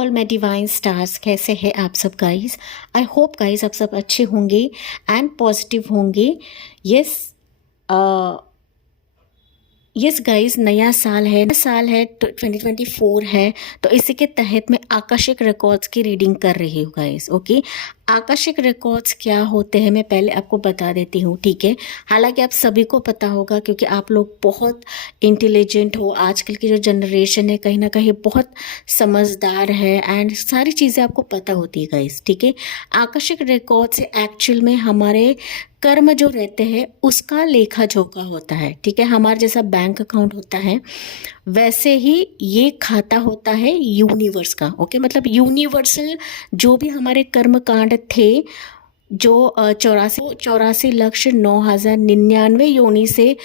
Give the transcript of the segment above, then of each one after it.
All my divine stars, कैसे हैं आप सब गाइस। आई होप गाइस आप सब अच्छे होंगे एंड पॉजिटिव होंगे। यस यस गाइस, नया साल है 2024 है। तो इसी के तहत मैं आकाशिक रिकॉर्ड्स की रीडिंग कर रही हूँ गाइस। ओके, आकाशिक रिकॉर्ड्स क्या होते हैं मैं पहले आपको बता देती हूँ, ठीक है। हालांकि आप सभी को पता होगा क्योंकि आप लोग बहुत इंटेलिजेंट हो। आजकल की जो जनरेशन है कहीं ना कहीं बहुत समझदार है एंड सारी चीज़ें आपको पता होती है गाइस, ठीक है। आकाशिक रिकॉर्ड्स एक्चुअल में हमारे कर्म जो रहते हैं उसका लेखा जोखा होता है, ठीक है। हमारा जैसा बैंक अकाउंट होता है वैसे ही ये खाता होता है यूनिवर्स का। ओके, मतलब यूनिवर्सल जो भी हमारे कर्म कांड थे, जो 84,84,09,099 योनि से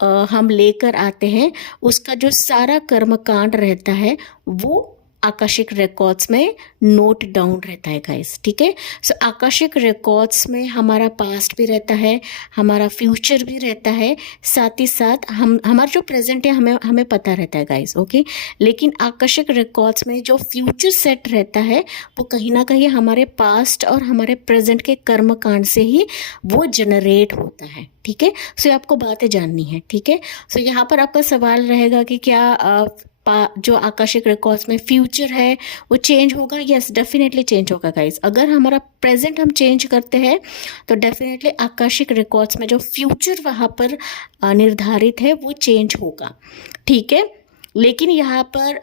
हम लेकर आते हैं, उसका जो सारा कर्म कांड रहता है वो आकाशिक रिकॉर्ड्स में नोट डाउन रहता है गाइस, ठीक है। सो आकाशिक रिकॉर्ड्स में हमारा पास्ट भी रहता है, हमारा फ्यूचर भी रहता है, साथ ही साथ हमारा जो प्रेजेंट है हमें पता रहता है गाइस। ओके, लेकिन आकाशिक रिकॉर्ड्स में जो फ्यूचर सेट रहता है वो कहीं ना कहीं हमारे पास्ट और हमारे प्रेजेंट के कर्म कांड से ही वो जनरेट होता है, ठीक है। सो आपको बातें जाननी है, ठीक है। सो यहाँ पर आपका सवाल रहेगा कि क्या जो आकाशिक रिकॉर्ड्स में फ्यूचर है वो चेंज होगा। यस, डेफिनेटली चेंज होगा गाइस। अगर हमारा प्रेजेंट हम चेंज करते हैं तो डेफिनेटली आकाशिक रिकॉर्ड्स में जो फ्यूचर वहाँ पर निर्धारित है वो चेंज होगा, ठीक है। लेकिन यहाँ पर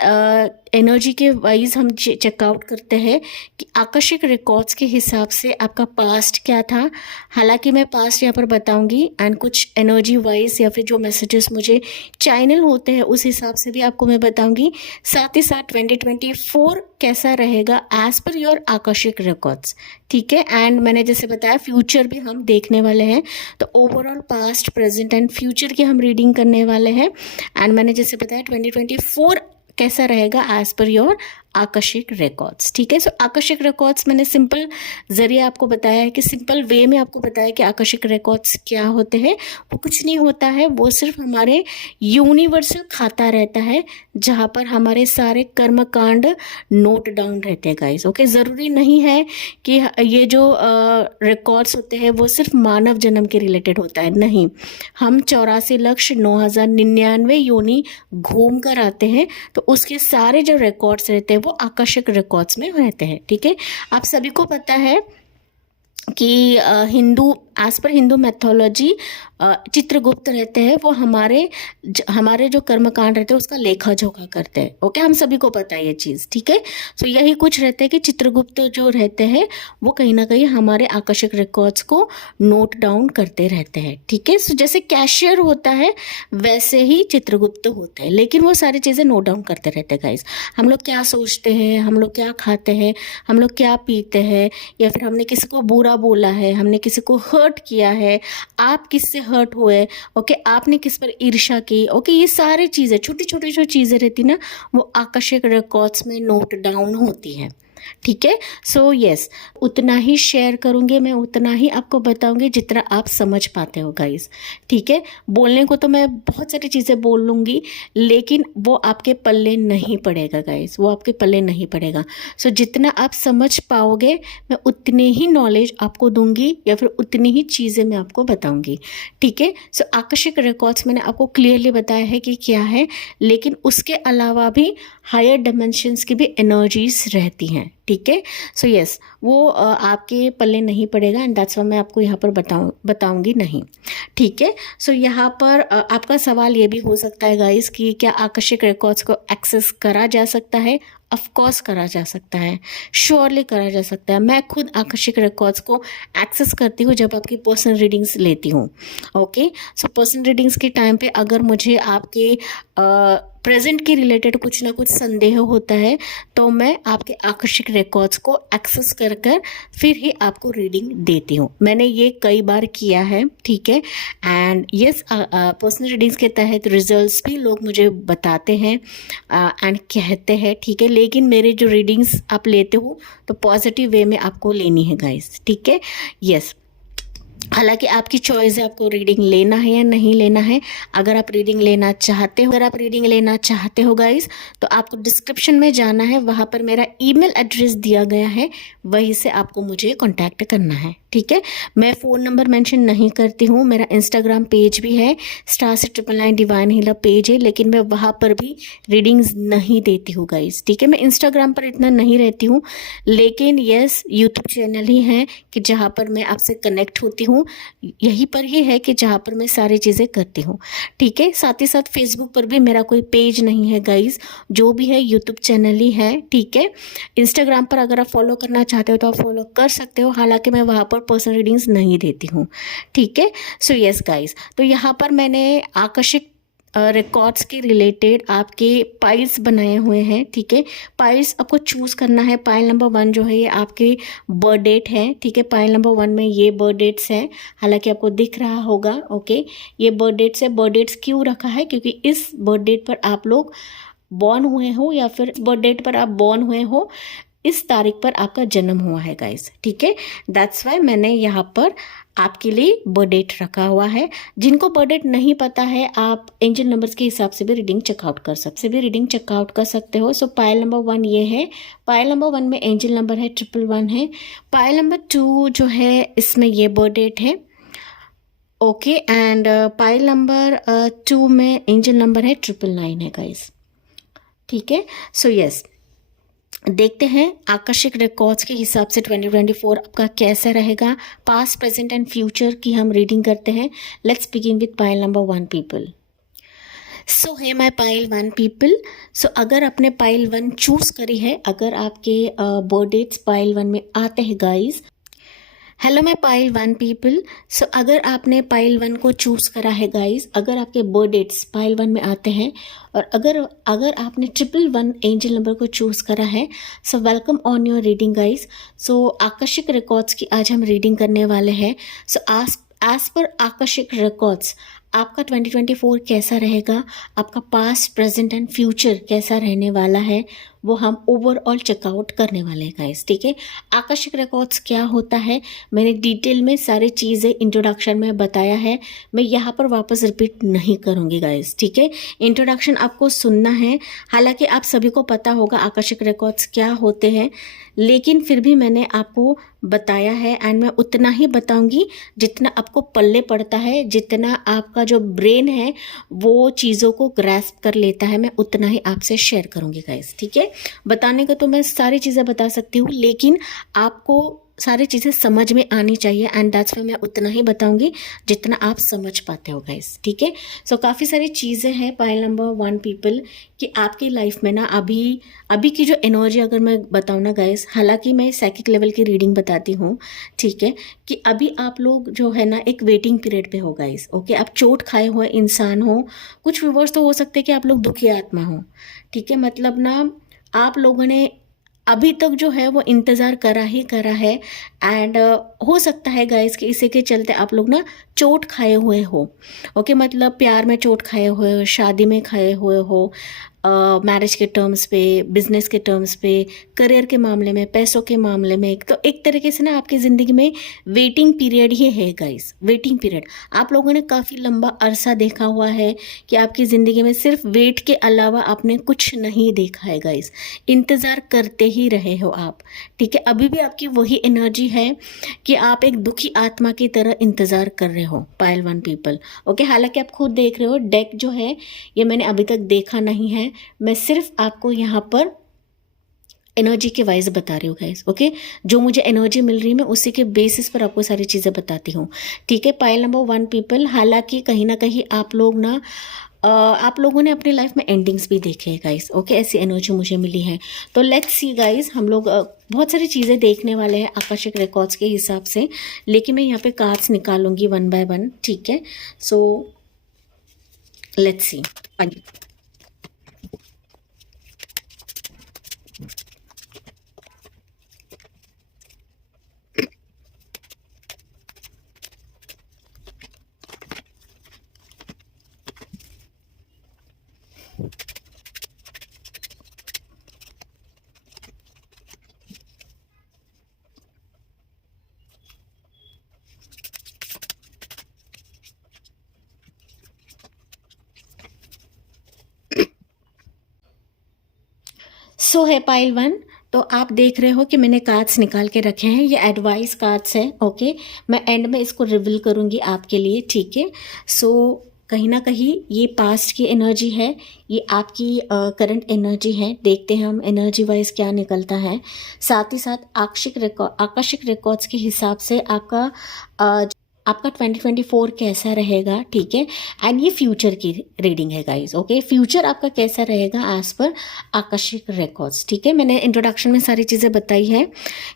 एनर्जी के वाइज हम चेकआउट करते हैं कि आकाशिक रिकॉर्ड्स के हिसाब से आपका पास्ट क्या था। हालांकि मैं पास्ट यहाँ पर बताऊंगी एंड कुछ एनर्जी वाइज या फिर जो मैसेजेस मुझे चैनल होते हैं उस हिसाब से भी आपको मैं बताऊंगी। साथ ही साथ 2024 कैसा रहेगा as per your Akashic records, ठीक है। एंड मैंने जैसे बताया फ्यूचर भी हम देखने वाले हैं, तो overall past present and future की हम रीडिंग करने वाले हैं। एंड मैंने जैसे बताया 2024 कैसा रहेगा as per your Akashic records, ठीक है। सो आकाशिक रिकॉर्ड्स मैंने सिंपल जरिए आपको बताया है कि सिंपल वे में आपको बताया कि आकाशिक रिकॉर्ड्स क्या होते हैं। वो कुछ नहीं होता है, वो सिर्फ हमारे यूनिवर्सल खाता रहता है जहाँ पर हमारे सारे कर्म कांड नोट डाउन रहते हैं गाइस। ओके, ज़रूरी नहीं है कि ये जो रिकॉर्ड्स होते हैं वो सिर्फ मानव जन्म के रिलेटेड होता है, नहीं। हम 84,09,099 योनि घूम कर आते हैं तो उसके सारे जो रिकॉर्ड्स रहते हैं वो आकाशिक रिकॉर्ड्स में रहते हैं, ठीक है। आप सभी को पता है कि as per Hindu mythology Chitragupta रहते हैं, वो हमारे जो कर्मकांड रहते हैं उसका लेखा जोखा करते हैं। ओके, हम सभी को पता है ये चीज़, ठीक है। सो यही कुछ रहता है कि चित्रगुप्त जो रहते हैं वो कहीं ना कहीं हमारे आकाशिक रिकॉर्ड्स को नोट डाउन करते रहते हैं, ठीक है। सो जैसे कैशियर होता है वैसे ही चित्रगुप्त होते हैं, लेकिन वो सारी चीज़ें नोट डाउन करते रहते हैं गाइस। हम लोग क्या सोचते हैं, हम लोग क्या खाते हैं, हम लोग क्या पीते हैं, या फिर हमने किसी को बुरा बोला है, हमने किसी को हर्ट किया है, आप किससे हर्ट हुए, ओके, आपने किस पर ईर्ष्या की, ओके, ये सारी चीज़ें छोटी छोटी जो चीज़ें रहती ना वो आकाशिक रिकॉर्ड्स में नोट डाउन होती है, ठीक है। सो यस, उतना ही शेयर करूँगी मैं, उतना ही आपको बताऊँगी जितना आप समझ पाते हो गाइस, ठीक है। बोलने को तो मैं बहुत सारी चीज़ें बोल लूँगी लेकिन वो आपके पल्ले नहीं पड़ेगा गाइस, वो आपके पल्ले नहीं पड़ेगा। सो जितना आप समझ पाओगे मैं उतनी ही नॉलेज आपको दूंगी या फिर उतनी ही चीज़ें मैं आपको बताऊँगी, ठीक है। सो आकाशिक रिकॉर्ड्स मैंने आपको क्लियरली बताया है कि क्या है, लेकिन उसके अलावा भी हायर डायमेंशंस की भी एनर्जीज रहती हैं, ठीक है। सो यस, वो आपके पल्ले नहीं पड़ेगा एंड दैट्स व्हाई मैं आपको यहाँ पर बताऊंगी नहीं, ठीक है। सो यहाँ पर आपका सवाल ये भी हो सकता है गाइस कि क्या आकाशिक रिकॉर्ड्स को एक्सेस करा जा सकता है। ऑफ कोर्स करा जा सकता है, श्योरली करा जा सकता है। मैं खुद आकाशिक रिकॉर्ड्स को एक्सेस करती हूँ जब आपकी पर्सनल रीडिंग्स लेती हूँ। ओके, सो पर्सनल रीडिंग्स के टाइम पे अगर मुझे आपके प्रेजेंट के रिलेटेड कुछ ना कुछ संदेह होता है तो मैं आपके आकाशिक रिकॉर्ड्स को एक्सेस कर कर फिर ही आपको रीडिंग देती हूँ। मैंने ये कई बार किया है, ठीक है। एंड यस, पर्सनल रीडिंग्स के तहत रिजल्ट्स भी लोग मुझे बताते हैं एंड कहते हैं, ठीक है। लेकिन मेरे जो रीडिंग्स आप लेते हो तो पॉजिटिव वे में आपको लेनी है गाइस, ठीक है। यस, हालांकि आपकी चॉइस है, आपको रीडिंग लेना है या नहीं लेना है। अगर आप रीडिंग लेना चाहते हो गाइस, तो आपको डिस्क्रिप्शन में जाना है, वहाँ पर मेरा ईमेल एड्रेस दिया गया है, वहीं से आपको मुझे कांटेक्ट करना है, ठीक है। मैं फ़ोन नंबर मेंशन नहीं करती हूँ। मेरा इंस्टाग्राम पेज भी है, स्टार से 999 डिवाइन हीलर पेज है, लेकिन मैं वहाँ पर भी रीडिंग्स नहीं देती हूँ गाइस, ठीक है। मैं इंस्टाग्राम पर इतना नहीं रहती हूँ, लेकिन यस यूट्यूब चैनल ही है कि जहाँ पर मैं आपसे कनेक्ट होती हूँ, यहीं पर ही है कि जहाँ पर मैं सारी चीज़ें करती हूँ, ठीक है। साथ ही साथ फेसबुक पर भी मेरा कोई पेज नहीं है गाइस, जो भी है यूट्यूब चैनल ही है, ठीक है। इंस्टाग्राम पर अगर आप फॉलो करना चाहते हो तो आप फॉलो कर सकते हो, हालांकि मैं वहाँ पर पर्सनल रीडिंग्स नहीं देती हूँ, ठीक है। सो यस गाइस, तो यहाँ पर मैंने आकर्षक रिकॉर्ड्स के रिलेटेड आपके पाइल्स बनाए हुए हैं, ठीक है। पाइल्स आपको चूज़ करना है। पाइल नंबर 1 जो है ये आपके बर्थ डेट है, ठीक है। पाइल नंबर 1 में ये बर्थ डेट्स हैं, हालांकि आपको दिख रहा होगा, ओके। ये बर्थ डेट्स है। बर्थ डेट्स क्यों रखा है? क्योंकि इस बर्थ डेट पर आप लोग बॉर्न हुए हो, या फिर बर्थ डेट पर आप बॉर्न हुए हो, इस तारीख पर आपका जन्म हुआ है गाइस, ठीक है। दैट्स वाई मैंने यहाँ पर आपके लिए बर्थ डेट रखा हुआ है। जिनको बर्थ डेट नहीं पता है, आप एंजल नंबर्स के हिसाब से भी रीडिंग चेकआउट कर सकते हो। सो पायल नंबर 1 ये है। पायल नंबर 1 में एंजल नंबर है 111 है। पायल नंबर 2 जो है, इसमें ये बर्थ डेट है, ओके। एंड पायल नंबर 2 में एंजल नंबर है 999 है गाइस, ठीक है। सो यस, देखते हैं आकर्षक रिकॉर्ड्स के हिसाब से 2024 आपका कैसा रहेगा। पास्ट, प्रेजेंट एंड फ्यूचर की हम रीडिंग करते हैं। Let's begin with pile number 1 people. So है माई पाइल 1 पीपल। सो अगर आपने पाइल 1 चूज करी है, अगर आपके बर्थ डेट्स पाइल 1 में आते हैं गाइस, हेलो मैं पाइल 1 पीपल। सो अगर आपने पाइल 1 को चूज़ करा है गाइस, अगर आपके बर्थ डेट्स पाइल 1 में आते हैं, और अगर अगर आपने 111 एंजल नंबर को चूज़ करा है, so welcome on your reading guys. So आकर्षक रिकॉर्ड्स की आज हम रीडिंग करने वाले हैं। सो एज पर आकर्षक रिकॉर्ड्स आपका 2024 कैसा रहेगा, आपका पास्ट, प्रेजेंट एंड फ्यूचर कैसा रहने वाला है, वो हम ओवरऑल चेकआउट करने वाले हैं गाइस, ठीक है। आकर्षक रिकॉर्ड्स क्या होता है, मैंने डिटेल में सारी चीज़ें इंट्रोडक्शन में बताया है, मैं यहाँ पर वापस रिपीट नहीं करूँगी गाइस, ठीक है। इंट्रोडक्शन आपको सुनना है, हालांकि आप सभी को पता होगा आकर्षक रिकॉर्ड्स क्या होते हैं, लेकिन फिर भी मैंने आपको बताया है, एंड मैं उतना ही बताऊंगी जितना आपको पल्ले पड़ता है, जितना आपका जो ब्रेन है वो चीज़ों को ग्रैस्प कर लेता है, मैं उतना ही आपसे शेयर करूंगी गाइस, ठीक है। बताने को तो मैं सारी चीज़ें बता सकती हूँ, लेकिन आपको सारी चीज़ें समझ में आनी चाहिए, एंड दैट्स वाई मैं उतना ही बताऊंगी जितना आप समझ पाते हो गाइस, ठीक है। सो काफ़ी सारी चीज़ें हैं पाइल नंबर 1 पीपल कि आपकी लाइफ में ना अभी की जो एनर्जी अगर मैं बताऊँ ना गाइस, हालांकि मैं साइकिक लेवल की रीडिंग बताती हूँ, ठीक है, कि अभी आप लोग जो है ना एक वेटिंग पीरियड पे हो गाइस, ओके। आप चोट खाए हुए इंसान हो, कुछ व्यूअर्स तो हो सकते हैं कि आप लोग दुखी आत्मा हो, ठीक है। मतलब ना आप लोगों ने अभी तक जो है वो इंतज़ार करा है, एंड हो सकता है गाइस कि इसी के चलते आप लोग ना चोट खाए हुए हो, ओके। मतलब प्यार में चोट खाए हुए हो, शादी में खाए हुए हो, मैरिज के टर्म्स पे, बिजनेस के टर्म्स पे, करियर के मामले में, पैसों के मामले में, तो एक तरीके से ना आपकी ज़िंदगी में वेटिंग पीरियड ही है गाइस, वेटिंग पीरियड। आप लोगों ने काफ़ी लंबा अरसा देखा हुआ है कि आपकी ज़िंदगी में सिर्फ वेट के अलावा आपने कुछ नहीं देखा है गाइस, इंतज़ार करते ही रहे हो आप, ठीक है। अभी भी आपकी वही एनर्जी है कि आप एक दुखी आत्मा की तरह इंतज़ार कर रहे हो पाइल 1 पीपल, ओके। हालांकि आप खुद देख रहे हो डेक जो है ये मैंने अभी तक देखा नहीं है, मैं सिर्फ आपको यहाँ पर एनर्जी के वाइज बता रही हूँ गाइस, ओके। जो मुझे एनर्जी मिल रही है मैं उसी के बेसिस पर आपको सारी चीज़ें बताती हूँ, ठीक है। पाइल नंबर 1 पीपल, हालांकि कहीं ना कहीं आप लोग ना आप लोगों ने अपनी लाइफ में एंडिंग्स भी देखे हैं गाइस, ओके। ऐसी एनर्जी मुझे मिली है, तो लेट्स सी गाइस, हम लोग बहुत सारी चीज़ें देखने वाले हैं आकर्षक रिकॉर्ड्स के हिसाब से, लेकिन मैं यहाँ पे कार्ड्स निकालूंगी 1 बाय 1, ठीक है। So let's see. सो है पाइल 1, तो आप देख रहे हो कि मैंने कार्ड्स निकाल के रखे हैं, ये एडवाइस कार्ड्स है। ओके, मैं एंड में इसको रिवील करूँगी आपके लिए, ठीक है। सो कहीं ना कहीं ये पास्ट की एनर्जी है, ये आपकी करंट एनर्जी है। देखते हैं हम एनर्जी वाइज क्या निकलता है। साथ ही साथ आकस्मिक रिकॉर्ड्स के हिसाब से आपका 2024 कैसा रहेगा, ठीक है। एंड ये फ्यूचर की रीडिंग है गाइज, ओके। फ्यूचर आपका कैसा रहेगा एज पर आकस्मिक रिकॉर्ड्स, ठीक है। मैंने इंट्रोडक्शन में सारी चीज़ें बताई है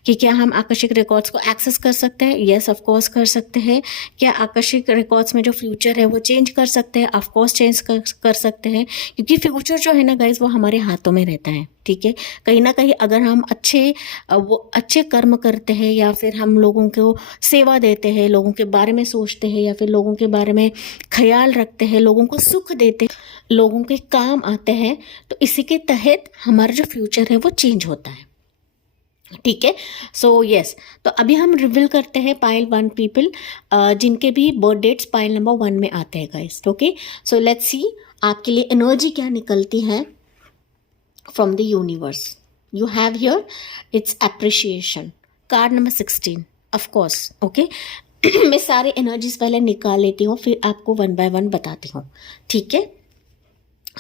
कि क्या हम आकस्मिक रिकॉर्ड्स को एक्सेस कर सकते हैं, यस ऑफ कोर्स कर सकते हैं। क्या आकस्मिक रिकॉर्ड्स में जो फ्यूचर है वो चेंज कर सकते हैं, ऑफ कोर्स चेंज कर सकते हैं, क्योंकि फ्यूचर जो है ना गाइज वो हमारे हाथों में रहता है, ठीक है। कहीं ना कहीं अगर हम अच्छे कर्म करते हैं या फिर हम लोगों को सेवा देते हैं, लोगों के बारे में सोचते हैं या फिर लोगों के बारे में ख्याल रखते हैं, लोगों को सुख देते हैं, लोगों के काम आते हैं, तो इसी के तहत हमारा जो फ्यूचर है वो चेंज होता है, ठीक है। सो यस, तो अभी हम रिवील करते हैं पाइल 1 पीपल जिनके भी बर्थ डेट्स पाइल नंबर 1 में आते हैं guys, okay. So let's see आपके लिए एनर्जी क्या निकलती है from the universe. You have here it's appreciation, card number 16, of course, okay. मैं सारे एनर्जीज पहले निकाल लेती हूँ, फिर आपको 1 by 1 बताती हूँ, ठीक है।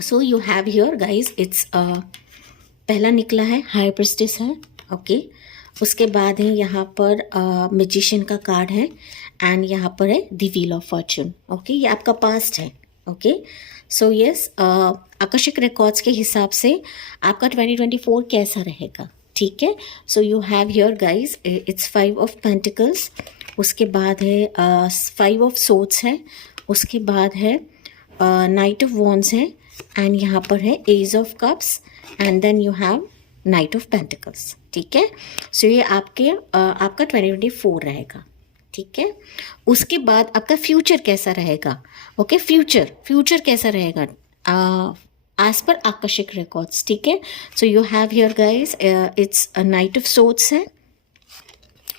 So you have here guys, it's पहला निकला है हाई प्रिस्टेस है, ओके। उसके बाद है यहाँ पर मैजिशियन का कार्ड है, एंड यहाँ पर है the wheel of Fortune, okay. ये आपका पास्ट है, ओके। सो यस, आकस्मिक रिकॉर्ड्स के हिसाब से आपका 2024 कैसा रहेगा, ठीक है। So you have here guys, it's 5 of pentacles, उसके बाद है 5 ऑफ सोर्ड्स है, उसके बाद है नाइट ऑफ वॉन्ड्स है, एंड यहाँ पर है ace of cups, and then you have knight of pentacles, ठीक है। सो ये आपका 2024 रहेगा, ठीक है। उसके बाद आपका फ्यूचर कैसा रहेगा, ओके। फ्यूचर कैसा रहेगा एज पर आकस्मिक रिकॉर्ड्स, ठीक है। So you have here guys, it's night of swords है,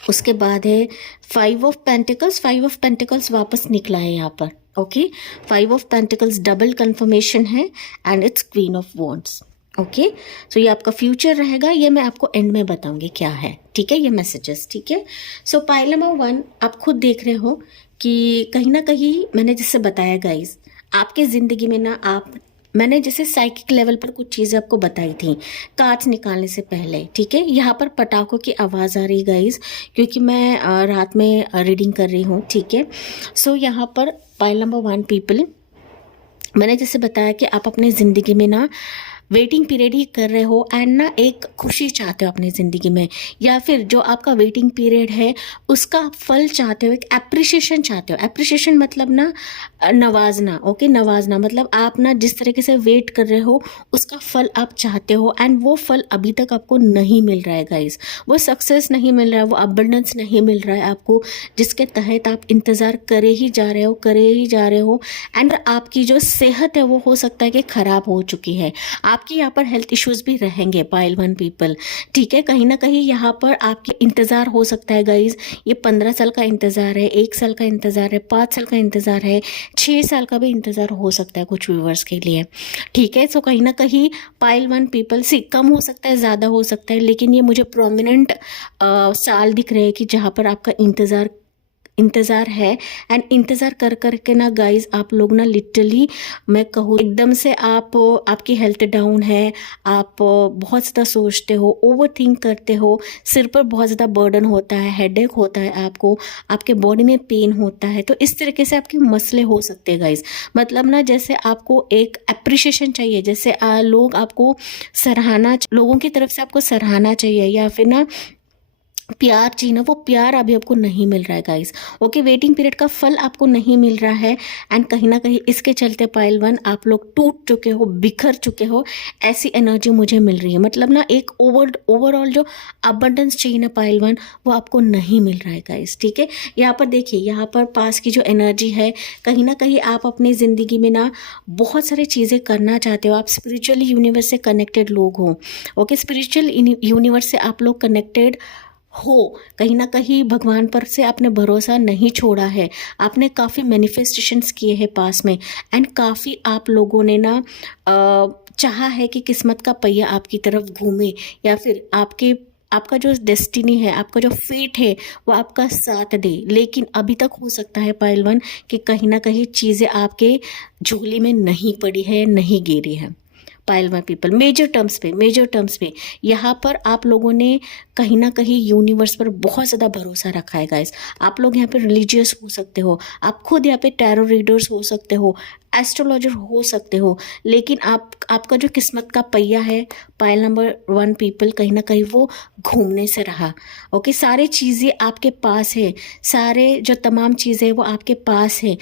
उसके बाद है 5 ऑफ पेंटिकल्स। 5 ऑफ पेंटिकल्स वापस निकला है यहाँ पर, okay. 5 of pentacles double confirmation है, and it's queen of wands, okay. So ये आपका फ्यूचर रहेगा, ये मैं आपको एंड में बताऊंगी क्या है, ठीक है, ये मैसेजेस, ठीक है। सो पाइल नंबर 1 आप खुद देख रहे हो कि कहीं ना कहीं मैंने जैसे बताया गाइज, आपके ज़िंदगी में ना मैंने जैसे साइकिक लेवल पर कुछ चीज़ें आपको बताई थी कार्ड्स निकालने से पहले, ठीक है। यहाँ पर पटाखों की आवाज़ आ रही गाइज, क्योंकि मैं रात में रीडिंग कर रही हूँ, ठीक है। सो यहाँ पर पाइल नंबर 1 पीपल, मैंने जैसे बताया कि आप अपने ज़िंदगी में ना वेटिंग पीरियड ही कर रहे हो, एंड ना एक खुशी चाहते हो अपनी ज़िंदगी में, या फिर जो आपका वेटिंग पीरियड है उसका फल चाहते हो, एक एप्रिसिएशन चाहते हो। एप्रिसिएशन मतलब ना नवाजना, ओके। नवाजना मतलब आप ना जिस तरीके से वेट कर रहे हो उसका फल आप चाहते हो, एंड वो फल अभी तक आपको नहीं मिल रहा है गाइस, वो सक्सेस नहीं मिल रहा है, वो अबंडेंस नहीं मिल रहा है आपको, जिसके तहत आप इंतज़ार करे ही जा रहे हो, एंड आपकी जो सेहत है वो हो सकता है कि ख़राब हो चुकी है, आपके यहाँ पर हेल्थ इश्यूज भी रहेंगे पाइल 1 पीपल, ठीक है। कहीं ना कहीं यहाँ पर आपके इंतज़ार हो सकता है गाइज, ये 15 साल का इंतज़ार है, 1 साल का इंतज़ार है, 5 साल का इंतज़ार है, 6 साल का भी इंतज़ार हो सकता है कुछ व्यूवर्स के लिए, ठीक है। सो कहीं ना कहीं पाइल 1 पीपल से कम हो सकता है, ज़्यादा हो सकता है, लेकिन ये मुझे प्रोमिनेंट साल दिख रहे हैं कि जहाँ पर आपका इंतज़ार है, एंड इंतज़ार कर के ना गाइज आप लोग ना लिटरली मैं कहूँ एकदम से आपकी हेल्थ डाउन है, आप बहुत ज़्यादा सोचते हो, ओवर थिंक करते हो, सिर पर बहुत ज़्यादा बर्डन होता है, हेडेक होता है आपको, आपके बॉडी में पेन होता है, तो इस तरीके से आपके मसले हो सकते हैं गाइज। मतलब ना जैसे आपको एक अप्रिशिएशन चाहिए, जैसे लोग आपको लोगों की तरफ से आपको सराहना चाहिए, या फिर ना प्यार चाहिए ना, वो प्यार अभी आपको नहीं मिल रहा है गाइस, ओके। वेटिंग पीरियड का फल आपको नहीं मिल रहा है, एंड कहीं ना कहीं इसके चलते पाइल 1 आप लोग टूट चुके हो, बिखर चुके हो, ऐसी एनर्जी मुझे मिल रही है। मतलब ना एक ओवरऑल जो अबंडेंस चाहिए ना पाइल 1, वो आपको नहीं मिल रहा है गाइस, ठीक है। यहाँ पर देखिए, यहाँ पर पास की जो एनर्जी है, कहीं ना कहीं आप अपनी ज़िंदगी में ना बहुत सारी चीज़ें करना चाहते हो, आप स्पिरिचुअली यूनिवर्स से कनेक्टेड लोग हो, ओके। स्पिरिचुअल यूनिवर्स से आप लोग कनेक्टेड हो, कहीं ना कहीं भगवान पर से आपने भरोसा नहीं छोड़ा है, आपने काफ़ी मैनिफेस्टेशंस किए हैं पास में, एंड काफ़ी आप लोगों ने ना चाहा है कि किस्मत का पहिया आपकी तरफ घूमे, या फिर आपका जो डेस्टिनी है, आपका जो फेट है वो आपका साथ दे, लेकिन अभी तक हो सकता है पाइल वन कि कहीं ना कहीं चीज़ें आपके झोली में नहीं पड़ी है, नहीं गिरी है। Pile one people major terms पे यहाँ पर आप लोगों ने कहीं ना कहीं यूनिवर्स पर बहुत ज़्यादा भरोसा रखा है गाइस। आप लोग यहाँ पे रिलीजियस हो सकते हो, आप खुद यहाँ पे टैरो रीडर्स हो सकते हो, एस्ट्रोलॉजर हो सकते हो, लेकिन आपका जो किस्मत का पहिया है पाइल नंबर 1 पीपल, कहीं ना कहीं वो घूमने से रहा। ओके, सारी चीज़ें आपके पास है, सारे जो तमाम चीज़ें हैं वो आपके पास है,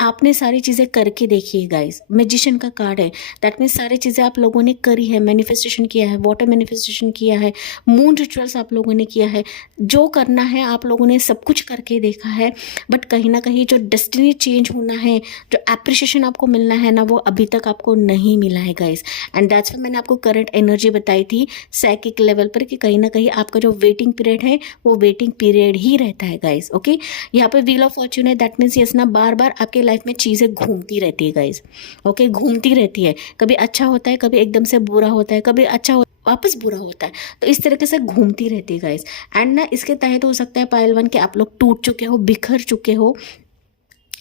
आपने सारी चीज़ें करके देखी है गाइस। मैजिशियन का कार्ड है, दैट मीन्स सारी चीज़ें आप लोगों ने करी है, मैनिफेस्टेशन किया है, वाटर मैनिफेस्टेशन किया है, मून रिचुअल्स आप लोगों ने किया है, जो करना है आप लोगों ने सब कुछ करके देखा है। बट कहीं ना कहीं जो डेस्टिनी चेंज होना है, जो एप्रिशिएशन आपको मिलना है ना, वो अभी तक आपको नहीं मिला है गाइस। एंड दैट्स व्हाई मैंने आपको करंट एनर्जी बताई थी साइकिक लेवल पर कि कहीं ना कहीं आपका जो वेटिंग पीरियड है वो वेटिंग पीरियड ही रहता है गाइस। ओके, यहाँ पे व्हील ऑफ फॉर्च्यून है, दैट मीन्स यस ना, बार बार आपके लाइफ में चीज़ें घूमती रहती है गाइस। ओके, घूमती रहती है, कभी अच्छा होता है, कभी एकदम से बुरा होता है, कभी अच्छा वापस बुरा होता है, तो इस तरीके से घूमती रहती है गाइस। एंड ना इसके तहत हो सकता है पाइल वन कि आप लोग टूट चुके हो, बिखर चुके हो,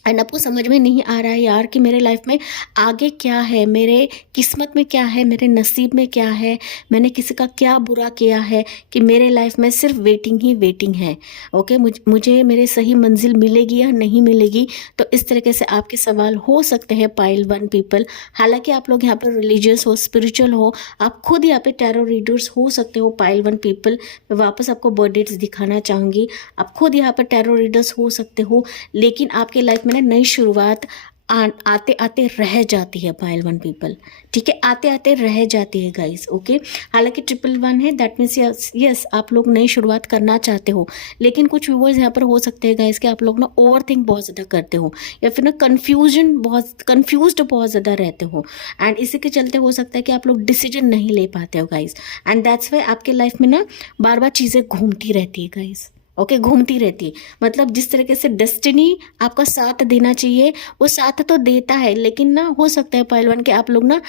एंड आपको समझ में नहीं आ रहा है यार कि मेरे लाइफ में आगे क्या है, मेरे किस्मत में क्या है, मेरे नसीब में क्या है, मैंने किसी का क्या बुरा किया है कि मेरे लाइफ में सिर्फ वेटिंग ही वेटिंग है। ओके, मुझे मेरे सही मंजिल मिलेगी या नहीं मिलेगी, तो इस तरीके से आपके सवाल हो सकते हैं पाइल वन पीपल। हालांकि आप लोग यहाँ पर रिलीजियस हो, स्पिरिचुअल हो, आप खुद यहाँ पे टैरो रीडर्स हो सकते हो पाइल वन पीपल। मैं वापस आपको बर्थ डेट्स दिखाना चाहूँगी, आप खुद यहाँ पर टैरो रीडर्स हो सकते हो, लेकिन आपके लाइफ में नई शुरुआत आते आते रह जाती है पाइल वन पीपल। ठीक है, आते आते रह जाती है गाइस। ओके, हालांकि 111 है, दैट मीन्स यस आप लोग नई शुरुआत करना चाहते हो, लेकिन कुछ व्यूअर्स यहाँ पर हो सकते हैं गाइस कि आप लोग ना ओवर थिंक बहुत ज़्यादा करते हो, या फिर ना कन्फ्यूज्ड बहुत ज़्यादा रहते हो, एंड इसी के चलते हो सकता है कि आप लोग डिसीजन नहीं ले पाते हो गाइस। एंड दैट्स वाई आपके लाइफ में ना बार बार चीज़ें घूमती रहती है गाइस। ओके, घूमती रहती है, मतलब जिस तरीके से डेस्टिनी आपका साथ देना चाहिए वो साथ तो देता है, लेकिन ना हो सकता है पाइल वन कि आप लोग ना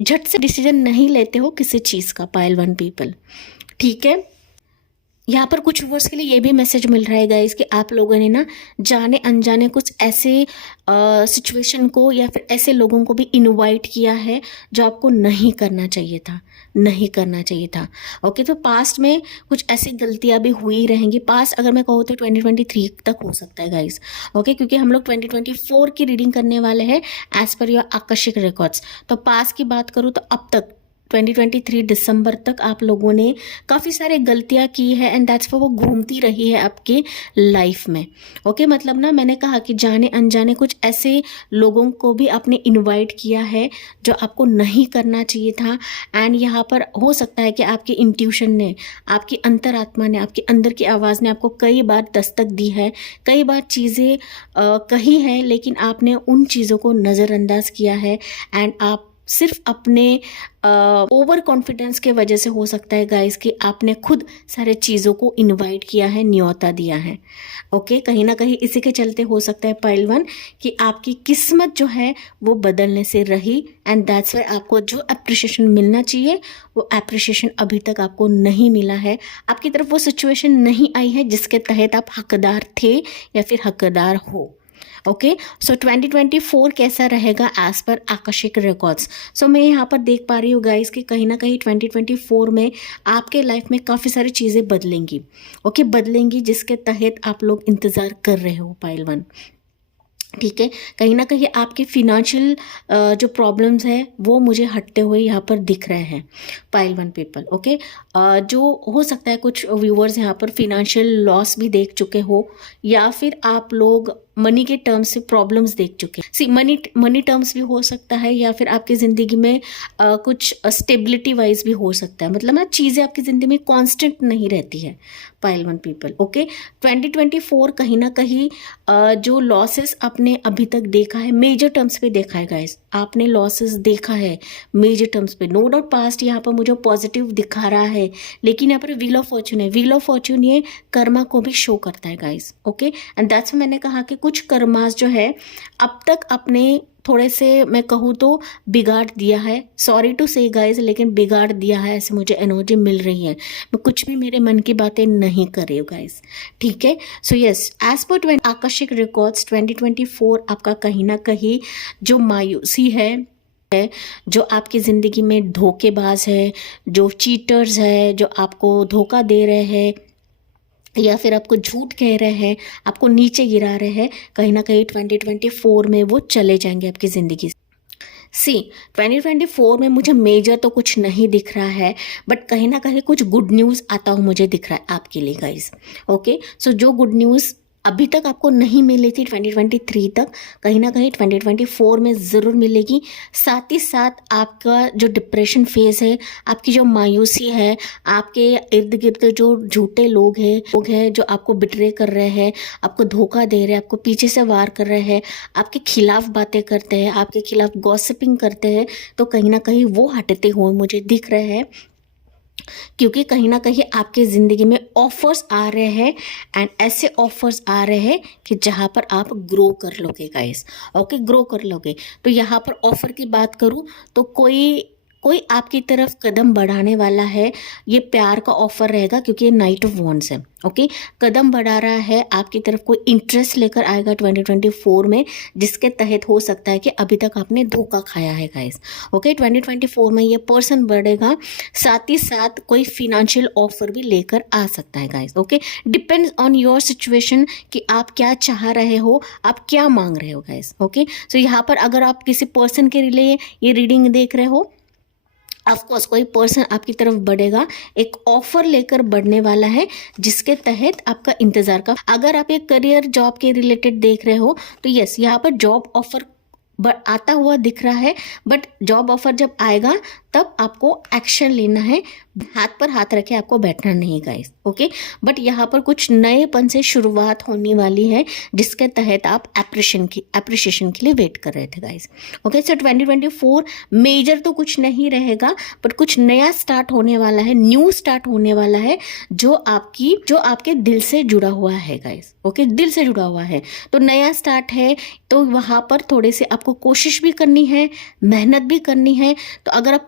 झट से डिसीजन नहीं लेते हो किसी चीज़ का पाइल वन पीपल। ठीक है, यहाँ पर कुछ व्यूअर्स के लिए ये भी मैसेज मिल रहा है गाइस कि आप लोगों ने ना जाने अनजाने कुछ ऐसे सिचुएशन को या फिर ऐसे लोगों को भी इनवाइट किया है जो आपको नहीं करना चाहिए था, नहीं करना चाहिए था। ओके, तो पास्ट में कुछ ऐसी गलतियाँ भी हुई रहेंगी। पास्ट अगर मैं कहूँ तो 2023 तक हो सकता है गाइस। ओके, क्योंकि हम लोग 2024 की रीडिंग करने वाले हैं एज पर योर आकर्षक रिकॉर्ड्स। तो पास्ट की बात करूँ तो अब तक 2023 दिसंबर तक आप लोगों ने काफ़ी सारे गलतियां की है, एंड दैट्स वो घूमती रही है आपके लाइफ में। ओके, मतलब ना मैंने कहा कि जाने अनजाने कुछ ऐसे लोगों को भी आपने इनवाइट किया है जो आपको नहीं करना चाहिए था। एंड यहाँ पर हो सकता है कि आपके इंट्यूशन ने, आपकी अंतरात्मा ने, आपके अंदर की आवाज़ ने आपको कई बार दस्तक दी है, कई बार चीज़ें कही हैं, लेकिन आपने उन चीज़ों को नज़रअंदाज किया है, एंड आप सिर्फ अपने ओवर कॉन्फिडेंस के वजह से हो सकता है गाइस कि आपने खुद सारे चीज़ों को इनवाइट किया है, न्योता दिया है। ओके, कहीं ना कहीं इसी के चलते हो सकता है पाइल वन कि आपकी किस्मत जो है वो बदलने से रही, एंड दैट्स वाई आपको जो अप्रिशिएशन मिलना चाहिए वो अप्रिशिएशन अभी तक आपको नहीं मिला है। आपकी तरफ वो सिचुएशन नहीं आई है जिसके तहत आप हकदार थे या फिर हकदार हो। ओके, सो 2024 कैसा रहेगा एज पर आकर्षक रिकॉर्ड्स। सो मैं यहाँ पर देख पा रही हूँ गाइस कि कहीं ना कहीं 2024 में आपके लाइफ में काफ़ी सारी चीज़ें बदलेंगी। ओके, बदलेंगी जिसके तहत आप लोग इंतज़ार कर रहे हो पाइल वन। ठीक है, कहीं ना कहीं आपके फिनेंशियल जो प्रॉब्लम्स हैं वो मुझे हटते हुए यहाँ पर दिख रहे हैं पाइल वन पीपल। ओके, जो हो सकता है कुछ व्यूअर्स यहाँ पर फिनेंशियल लॉस भी देख चुके हो, या फिर आप लोग मनी के टर्म्स से प्रॉब्लम्स देख चुके हैं। सी मनी टर्म्स भी हो सकता है, या फिर आपकी ज़िंदगी में कुछ स्टेबिलिटी वाइज भी हो सकता है, मतलब ना चीज़ें आपकी ज़िंदगी में कांस्टेंट नहीं रहती है पाइल वन पीपल। ओके, 2024 कहीं ना कहीं जो लॉसेस आपने अभी तक देखा है, मेजर टर्म्स पे देखा है गाइस, आपने लॉसेस देखा है मेजर टर्म्स पे। नो डाउट पास्ट यहाँ पर मुझे पॉजिटिव दिखा रहा है, लेकिन यहाँ पर व्हील ऑफ फॉर्च्यून है। व्हील ऑफ फॉर्च्यून ये कर्मा को भी शो करता है गाइस। ओके, एंड दैट्स मैंने कहा कि कुछ कर्मास जो है अब तक अपने थोड़े से मैं कहूँ तो बिगाड़ दिया है, सॉरी टू से गाइज, लेकिन बिगाड़ दिया है, ऐसे मुझे एनर्जी मिल रही है। मैं कुछ भी मेरे मन की बातें नहीं कर रही हूँ गाइज, ठीक है। सो यस, एज पर आकर्षक रिकॉर्ड्स 2024 आपका कहीं ना कहीं जो मायूसी है, जो आपकी ज़िंदगी में धोखेबाज है, जो चीटर्स है, जो आपको धोखा दे रहे हैं या फिर आपको झूठ कह रहे हैं, आपको नीचे गिरा रहे हैं, कहीं ना कहीं 2024 में वो चले जाएंगे आपकी ज़िंदगी से। सी 2024 में मुझे मेजर तो कुछ नहीं दिख रहा है, बट कहीं ना कहीं कुछ गुड न्यूज़ आता हुआ मुझे दिख रहा है आपके लिए गाइस। ओके, सो जो गुड न्यूज़ अभी तक आपको नहीं मिली थी 2023 तक, कहीं ना कहीं 2024 में ज़रूर मिलेगी। साथ ही साथ आपका जो डिप्रेशन फेज़ है, आपकी जो मायूसी है, आपके इर्द गिर्द जो झूठे लोग हैं जो आपको बिट्रे कर रहे हैं, आपको धोखा दे रहे हैं, आपको पीछे से वार कर रहे हैं, आपके खिलाफ बातें करते हैं, आपके खिलाफ गॉसिपिंग करते हैं, तो कहीं ना कहीं वो हटते हुए मुझे दिख रहे हैं, क्योंकि कहीं ना कहीं आपकी ज़िंदगी में ऑफर्स आ रहे हैं, एंड ऐसे ऑफर्स आ रहे हैं कि जहाँ पर आप ग्रो कर लोगे गाइस। ओके, ग्रो कर लोगे। तो यहाँ पर ऑफर की बात करूँ तो कोई आपकी तरफ कदम बढ़ाने वाला है, ये प्यार का ऑफर रहेगा, क्योंकि ये नाइट ऑफ वॉन्ड्स है। ओके, कदम बढ़ा रहा है आपकी तरफ, कोई इंटरेस्ट लेकर आएगा 2024 में, जिसके तहत हो सकता है कि अभी तक आपने धोखा खाया है गाइस। ओके, 2024 में ये पर्सन बढ़ेगा, साथ ही साथ कोई फिनेंशियल ऑफर भी लेकर आ सकता है guys. Okay, depends on your situation कि आप क्या चाह रहे हो, आप क्या मांग रहे हो गाइस। ओके, सो यहाँ पर अगर आप किसी पर्सन के लिए ये रीडिंग देख रहे हो, ऑफकोर्स कोई पर्सन आपकी तरफ बढ़ेगा, एक ऑफर लेकर बढ़ने वाला है, जिसके तहत आपका इंतजार का। अगर आप एक करियर जॉब के रिलेटेड देख रहे हो तो यस, यहाँ पर जॉब ऑफर आता हुआ दिख रहा है, बट जॉब ऑफर जब आएगा तब आपको एक्शन लेना है, हाथ पर हाथ रखे आपको बैठना नहीं गाइस। ओके, बट यहाँ पर कुछ नएपन से शुरुआत होने वाली है, जिसके तहत आप एप्रिशिएशन के लिए वेट कर रहे थे गाइस। ओके, सो 2024 मेजर तो कुछ नहीं रहेगा, बट कुछ नया स्टार्ट होने वाला है, न्यू स्टार्ट होने वाला है, जो आपके दिल से जुड़ा हुआ है गाइस। ओके, दिल से जुड़ा हुआ है, तो नया स्टार्ट है, तो वहाँ पर थोड़े से आपको कोशिश भी करनी है, मेहनत भी करनी है। तो अगर आप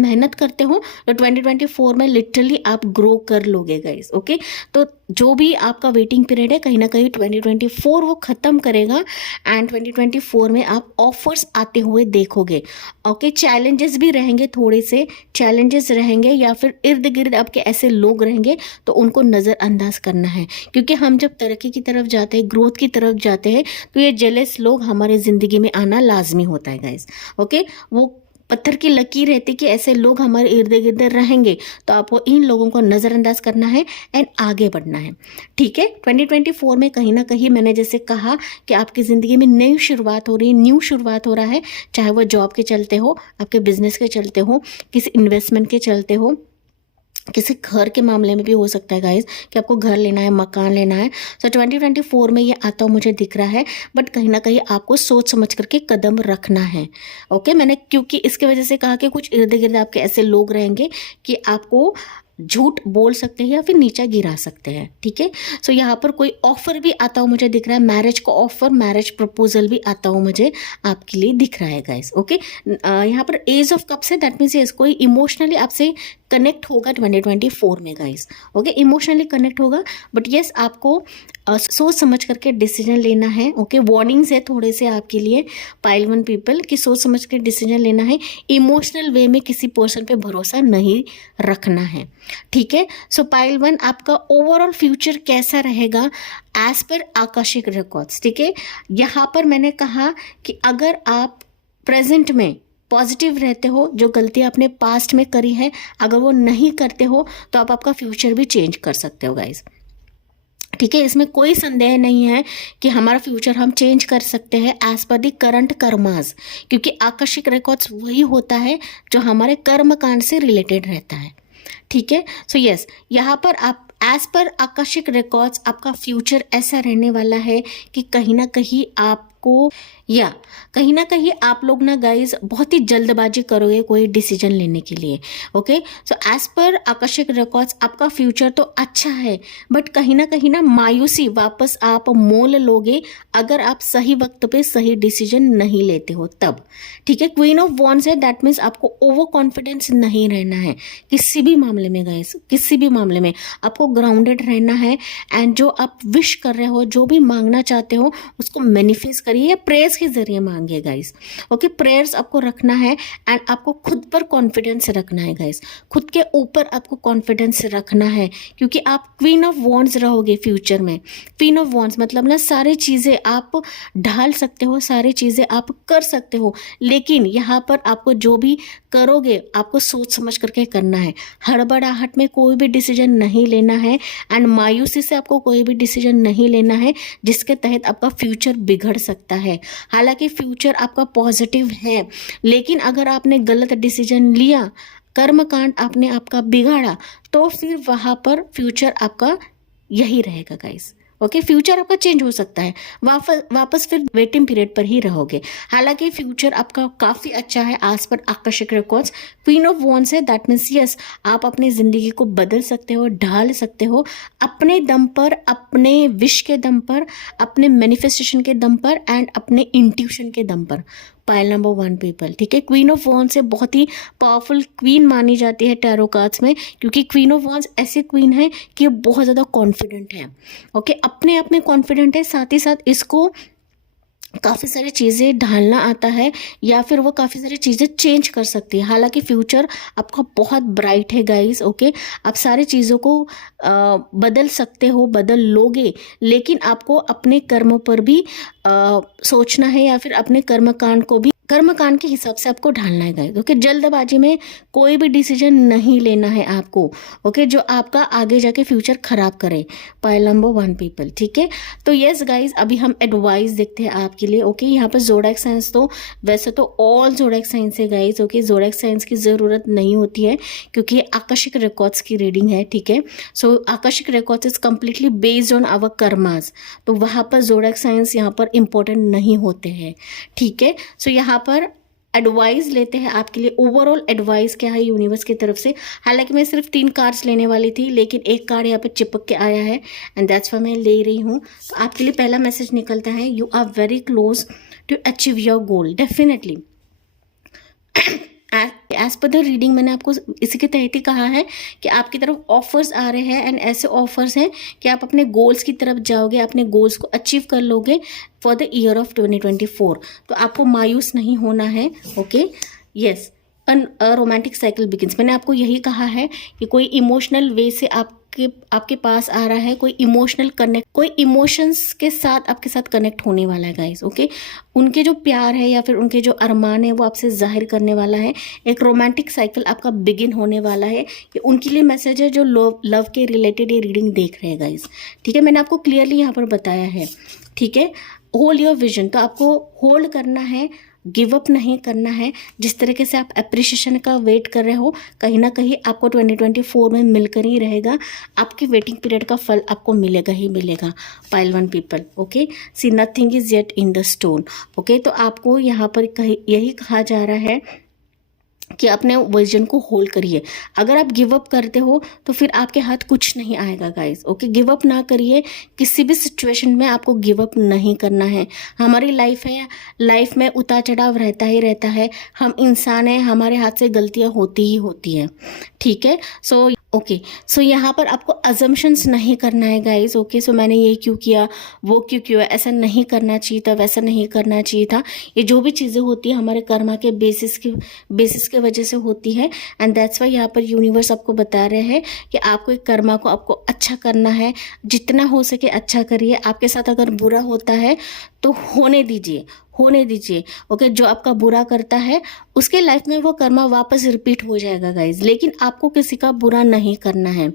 मेहनत करते हो तो 2024 में लिटरली आप ग्रो कर लोगे गाइस। ओके, तो जो भी आपका वेटिंग पीरियड है, कहीं ना कहीं 2024 वो ख़त्म करेगा, एंड 2024 में आप ऑफर्स आते हुए देखोगे। ओके, चैलेंजेस भी रहेंगे, थोड़े से चैलेंजेस रहेंगे, या फिर इर्द गिर्द आपके ऐसे लोग रहेंगे, तो उनको नज़रअंदाज करना है, क्योंकि हम जब तरक्की की तरफ जाते हैं, ग्रोथ की तरफ जाते हैं, तो ये जेलस लोग हमारे ज़िंदगी में आना लाजमी होता है गाइस। ओके, वो पत्थर की लकीर रहती कि ऐसे लोग हमारे इर्द गिर्द रहेंगे, तो आपको इन लोगों को नज़रअंदाज करना है एंड आगे बढ़ना है, ठीक है। 2024 में कहीं ना कहीं मैंने जैसे कहा कि आपकी ज़िंदगी में नई शुरुआत हो रही है, न्यू शुरुआत हो रहा है, चाहे वो जॉब के चलते हो, आपके बिजनेस के चलते हो, किसी इन्वेस्टमेंट के चलते हो, किसी घर के मामले में भी हो सकता है गाइज कि आपको घर लेना है, मकान लेना है। सो 2024 में ये आता हुआ मुझे दिख रहा है, बट कहीं ना कहीं आपको सोच समझ करके कदम रखना है। ओके, मैंने क्योंकि इसके वजह से कहा कि कुछ इर्द गिर्द आपके ऐसे लोग रहेंगे कि आपको झूठ बोल सकते हैं या फिर नीचा गिरा सकते हैं, ठीक है। सो यहाँ पर कोई ऑफर भी आता हुआ मुझे दिख रहा है, मैरिज का ऑफर, मैरिज प्रपोजल भी आता हुआ मुझे आपके लिए दिख रहा है गाइस। ओके, यहाँ पर एज ऑफ कप्स है, दैट मीन्स कोई इमोशनली आपसे कनेक्ट होगा 2024 में गाइस। ओके, इमोशनली कनेक्ट होगा, बट यस आपको सोच समझ करके डिसीजन लेना है। ओके, वार्निंग्स है थोड़े से आपके लिए पाइल 1 पीपल कि सोच समझ कर डिसीजन लेना है, इमोशनल वे में किसी पर्सन पे भरोसा नहीं रखना है, ठीक है। सो पाइल 1 आपका ओवरऑल फ्यूचर कैसा रहेगा एज पर आकर्षक रिकॉर्ड्स, ठीक है। यहाँ पर मैंने कहा कि अगर आप प्रेजेंट में पॉजिटिव रहते हो, जो गलती आपने पास्ट में करी है अगर वो नहीं करते हो, तो आप आपका फ्यूचर भी चेंज कर सकते हो गाइज, ठीक है। इसमें कोई संदेह नहीं है कि हमारा फ्यूचर हम चेंज कर सकते हैं एज पर दी करंट कर्मास, क्योंकि आकर्षक रिकॉर्ड्स वही होता है जो हमारे कर्मकांड से रिलेटेड रहता है, ठीक है। सो यस, यहाँ पर आप एज पर आकर्षक रिकॉर्ड्स आपका फ्यूचर ऐसा रहने वाला है कि कहीं ना कहीं आपको या कहीं ना कहीं आप लोग ना गाइज बहुत ही जल्दबाजी करोगे कोई डिसीजन लेने के लिए। ओके, सो एज पर आकर्षक रिकॉर्ड्स आपका फ्यूचर तो अच्छा है, बट कहीं ना मायूसी वापस आप मोल लोगे अगर आप सही वक्त पे सही डिसीजन नहीं लेते हो तब। ठीक है, क्वीन ऑफ वॉन्ड्स है, दैट मीन्स आपको ओवर कॉन्फिडेंस नहीं रहना है किसी भी मामले में गाइज, किसी भी मामले में आपको ग्राउंडेड रहना है। एंड जो आप विश कर रहे हो, जो भी मांगना चाहते हो उसको मैनिफेस्ट करिए या प्रेयर्स के जरिए मांगिए गाइस। ओके, प्रेयर्स आपको रखना है एंड आपको खुद पर कॉन्फिडेंस रखना है गाइस, खुद के ऊपर आपको कॉन्फिडेंस रखना है, क्योंकि आप क्वीन ऑफ वॉन्ड्स रहोगे फ्यूचर में। क्वीन ऑफ वॉन्ड्स मतलब ना सारी चीज़ें आप ढाल सकते हो, सारी चीज़ें आप कर सकते हो, लेकिन यहाँ पर आपको जो भी करोगे आपको सोच समझ करके करना है। हड़बड़ाहट में कोई भी डिसीजन नहीं लेना है एंड मायूसी से आपको कोई भी डिसीजन नहीं लेना है जिसके तहत आपका फ्यूचर बिगड़ सकता है। हालांकि फ्यूचर आपका पॉजिटिव है, लेकिन अगर आपने गलत डिसीजन लिया, कर्मकांड आपने आपका बिगाड़ा, तो फिर वहाँ पर फ्यूचर आपका यही रहेगा गाइस। ओके, फ्यूचर आपका चेंज हो सकता है, वापस फिर वेटिंग पीरियड पर ही रहोगे। हालांकि फ्यूचर आपका काफ़ी अच्छा है आज पर आकर्षक रिकॉर्ड्स। क्वीन ऑफ वॉन्ड्स है, दैट मीन्स यस, आप अपनी ज़िंदगी को बदल सकते हो, ढाल सकते हो अपने दम पर, अपने विश के दम पर, अपने मैनिफेस्टेशन के दम पर एंड अपने इंट्यूशन के दम पर। Pile number 1 people. ठीक है, क्वीन ऑफ वॉन्ड्स से बहुत ही पावरफुल क्वीन मानी जाती है टैरो कार्ड्स में, क्योंकि क्वीन ऑफ वॉन्ड्स ऐसी क्वीन है कि बहुत ज़्यादा कॉन्फिडेंट है। ओके, अपने आप में कॉन्फिडेंट है, साथ ही साथ इसको काफ़ी सारी चीज़ें ढालना आता है या फिर वो काफ़ी सारी चीज़ें चेंज कर सकती है। हालांकि फ्यूचर आपका बहुत ब्राइट है गाइस। ओके, आप सारी चीज़ों को बदल सकते हो, बदल लोगे, लेकिन आपको अपने कर्मों पर भी सोचना है या फिर अपने कर्मकांड को भी कर्मकांड के हिसाब से आपको ढालना है गाइस। ओके, जल्दबाजी में कोई भी डिसीजन नहीं लेना है आपको। ओके, जो आपका आगे जाके फ्यूचर खराब करे। Pile number 1 people. ठीक है, तो यस गाइस, अभी हम एडवाइस देखते हैं आपके लिए। ओके, यहाँ पर ज़ोडिएक साइंस तो वैसे तो ऑल ज़ोडिएक साइंस है गाइस। ओके, ज़ोडिएक साइंस की ज़रूरत नहीं होती है क्योंकि ये आकर्षक रिकॉर्ड्स की रीडिंग है। ठीक है, सो आकर्षक records is completely based on our karmas, तो वहाँ पर ज़ोडिएक साइंस यहाँ पर इंपॉर्टेंट नहीं होते हैं। ठीक है, सो यहाँ पर एडवाइस लेते हैं आपके लिए। ओवरऑल एडवाइस क्या है यूनिवर्स की तरफ से। हालांकि मैं सिर्फ 3 कार्ड्स लेने वाली थी, लेकिन एक कार्ड यहाँ पे चिपक के आया है एंड दैट्स व्हाई मैं ले रही हूँ। तो आपके लिए पहला मैसेज निकलता है, you are very close to achieve your goal definitely. As per the reading मैंने आपको इसी के तहत ही कहा है कि आपकी तरफ ऑफर्स आ रहे हैं एंड ऐसे ऑफर्स हैं कि आप अपने गोल्स की तरफ जाओगे, अपने गोल्स को अचीव कर लोगे फॉर द ईयर ऑफ 2024। तो आपको मायूस नहीं होना है। Okay, yes, romantic cycle begins. मैंने आपको यही कहा है कि कोई इमोशनल वे से आपके पास आ रहा है, कोई इमोशनल कनेक्ट, कोई इमोशंस के साथ आपके साथ कनेक्ट होने वाला है गाइस। ओके, उनके जो प्यार है या फिर उनके जो अरमान है वो आपसे जाहिर करने वाला है। एक रोमांटिक साइकिल आपका बिगिन होने वाला है। ये उनके लिए मैसेज है जो लव के रिलेटेड ये रीडिंग देख रहे हैं गाइस। ठीक है, मैंने आपको क्लियरली यहाँ पर बताया है। ठीक है, होल्ड योर विजन, तो आपको होल्ड करना है, गिव अप नहीं करना है। जिस तरीके से आप अप्रिशिएशन का वेट कर रहे हो, कहीं ना कहीं आपको 2024 में मिलकर ही रहेगा। आपके वेटिंग पीरियड का फल आपको मिलेगा ही मिलेगा। Pile 1 people. Okay, see nothing is yet in the stone. Okay, तो आपको यहाँ पर यही कहा जा रहा है कि अपने विजन को होल्ड करिए। अगर आप गिव अप करते हो तो फिर आपके हाथ कुछ नहीं आएगा गाइस। ओके, गिव अप ना करिए, किसी भी सिचुएशन में आपको गिव अप नहीं करना है। हमारी लाइफ है, लाइफ में उतार चढ़ाव रहता ही रहता है। हम इंसान हैं, हमारे हाथ से गलतियां होती ही होती हैं। ठीक है, सो यहाँ पर आपको अजम्पशंस नहीं करना है गाइस। ओके, सो मैंने ये क्यों किया, वो क्यों किया, ऐसा नहीं करना चाहिए था, वैसा नहीं करना चाहिए था। ये जो भी चीज़ें होती है हमारे कर्मा के बेसिस के वजह से होती है एंड दैट्स वाई यहाँ पर यूनिवर्स आपको बता रहे हैं कि आपको एक कर्मा को आपको अच्छा करना है। जितना हो सके अच्छा करिए। आपके साथ अगर बुरा होता है तो होने दीजिए। ओके, जो आपका बुरा करता है उसके लाइफ में वो कर्मा वापस रिपीट हो जाएगा गाइज, लेकिन आपको किसी का बुरा नहीं करना है।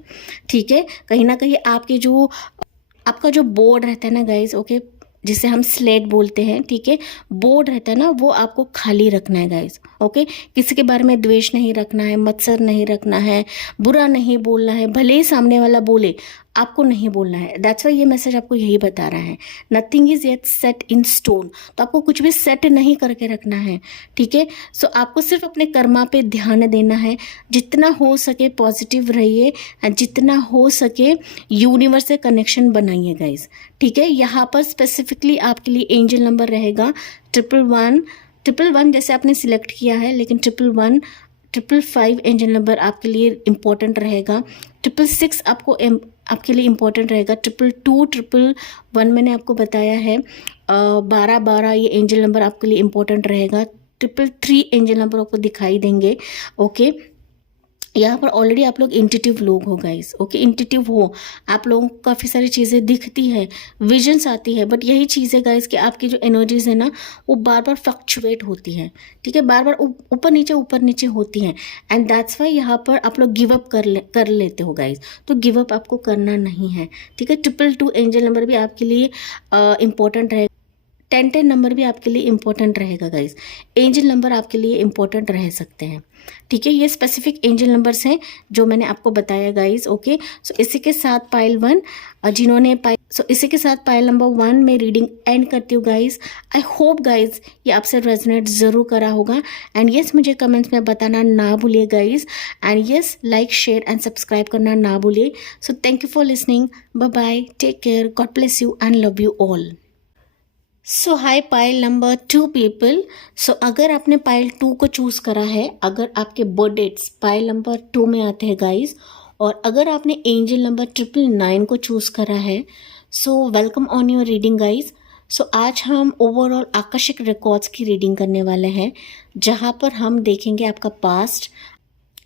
ठीक है, कहीं ना कहीं आपका जो बोर्ड रहता है ना गाइज, ओके, जिसे हम स्लेट बोलते हैं, ठीक है, बोर्ड रहता है ना, वो आपको खाली रखना है गाइज। ओके, किसी के बारे में द्वेष नहीं रखना है, मत्सर नहीं रखना है, बुरा नहीं बोलना है। भले ही सामने वाला बोले, आपको नहीं बोलना है। दैट्स वाई ये मैसेज आपको यही बता रहा है, nothing is yet set in stone. तो आपको कुछ भी सेट नहीं करके रखना है, ठीक है। सो आपको सिर्फ अपने कर्मा पे ध्यान देना है, जितना हो सके पॉजिटिव रहिए, जितना हो सके यूनिवर्स से कनेक्शन बनाइए गाइज, ठीक है। यहाँ पर स्पेसिफिकली आपके लिए एंजल नंबर रहेगा 111, 111 जैसे आपने सिलेक्ट किया है, लेकिन 111, 555 एंजल नंबर आपके लिए इम्पोर्टेंट रहेगा, 666 आपके लिए इम्पोर्टेंट रहेगा, 222, 111 मैंने आपको बताया है, 1212 ये एंजल नंबर आपके लिए इम्पोर्टेंट रहेगा, 333 एंजल नंबर आपको दिखाई देंगे, ओके। यहाँ पर ऑलरेडी आप लोग इंट्यूटिव लोग हो गाइस, ओके, इंट्यूटिव हो, आप लोगों को काफ़ी सारी चीज़ें दिखती है, विजन्स आती है, बट यही चीज़ है गाइस कि आपकी जो एनर्जीज है ना वो बार बार फ्लक्चुएट होती है, ठीक है, बार बार ऊपर नीचे होती हैं, एंड दैट्स वाई यहाँ पर आप लोग गिव अप कर लेते हो गाइस। तो गिव अप आपको करना नहीं है, ठीक है। 222 एंजल नंबर भी आपके लिए इम्पोर्टेंट रहेगा, 1010 नंबर भी आपके लिए इम्पोर्टेंट रहेगा गाइस। एंजल नंबर आपके लिए इम्पोर्टेंट रह सकते हैं, ठीक है। ये स्पेसिफिक एंजल नंबर्स हैं जो मैंने आपको बताया गाइस, ओके। सो इसी के साथ पाइल 1 इसी के साथ पाइल नंबर 1 में रीडिंग एंड करती हूँ गाइस। आई होप गाइस ये आपसे रेजोनेट ज़रूर करा होगा, एंड यस मुझे कमेंट्स में बताना ना भूलिए guys, and yes like share and subscribe करना ना भूलिए। So thank you for listening, bye bye, take care, God bless you and love you all. So hi pile number 2 people. So अगर आपने पाइल 2 को चूज़ करा है, अगर आपके बर्थ डेट्स पाइल नंबर 2 में आते हैं गाइस, और अगर आपने एंजल नंबर 999 को चूज़ करा है, so welcome on your reading guys. So आज हम ओवरऑल आकर्षक रिकॉर्ड्स की रीडिंग करने वाले हैं, जहाँ पर हम देखेंगे आपका पास्ट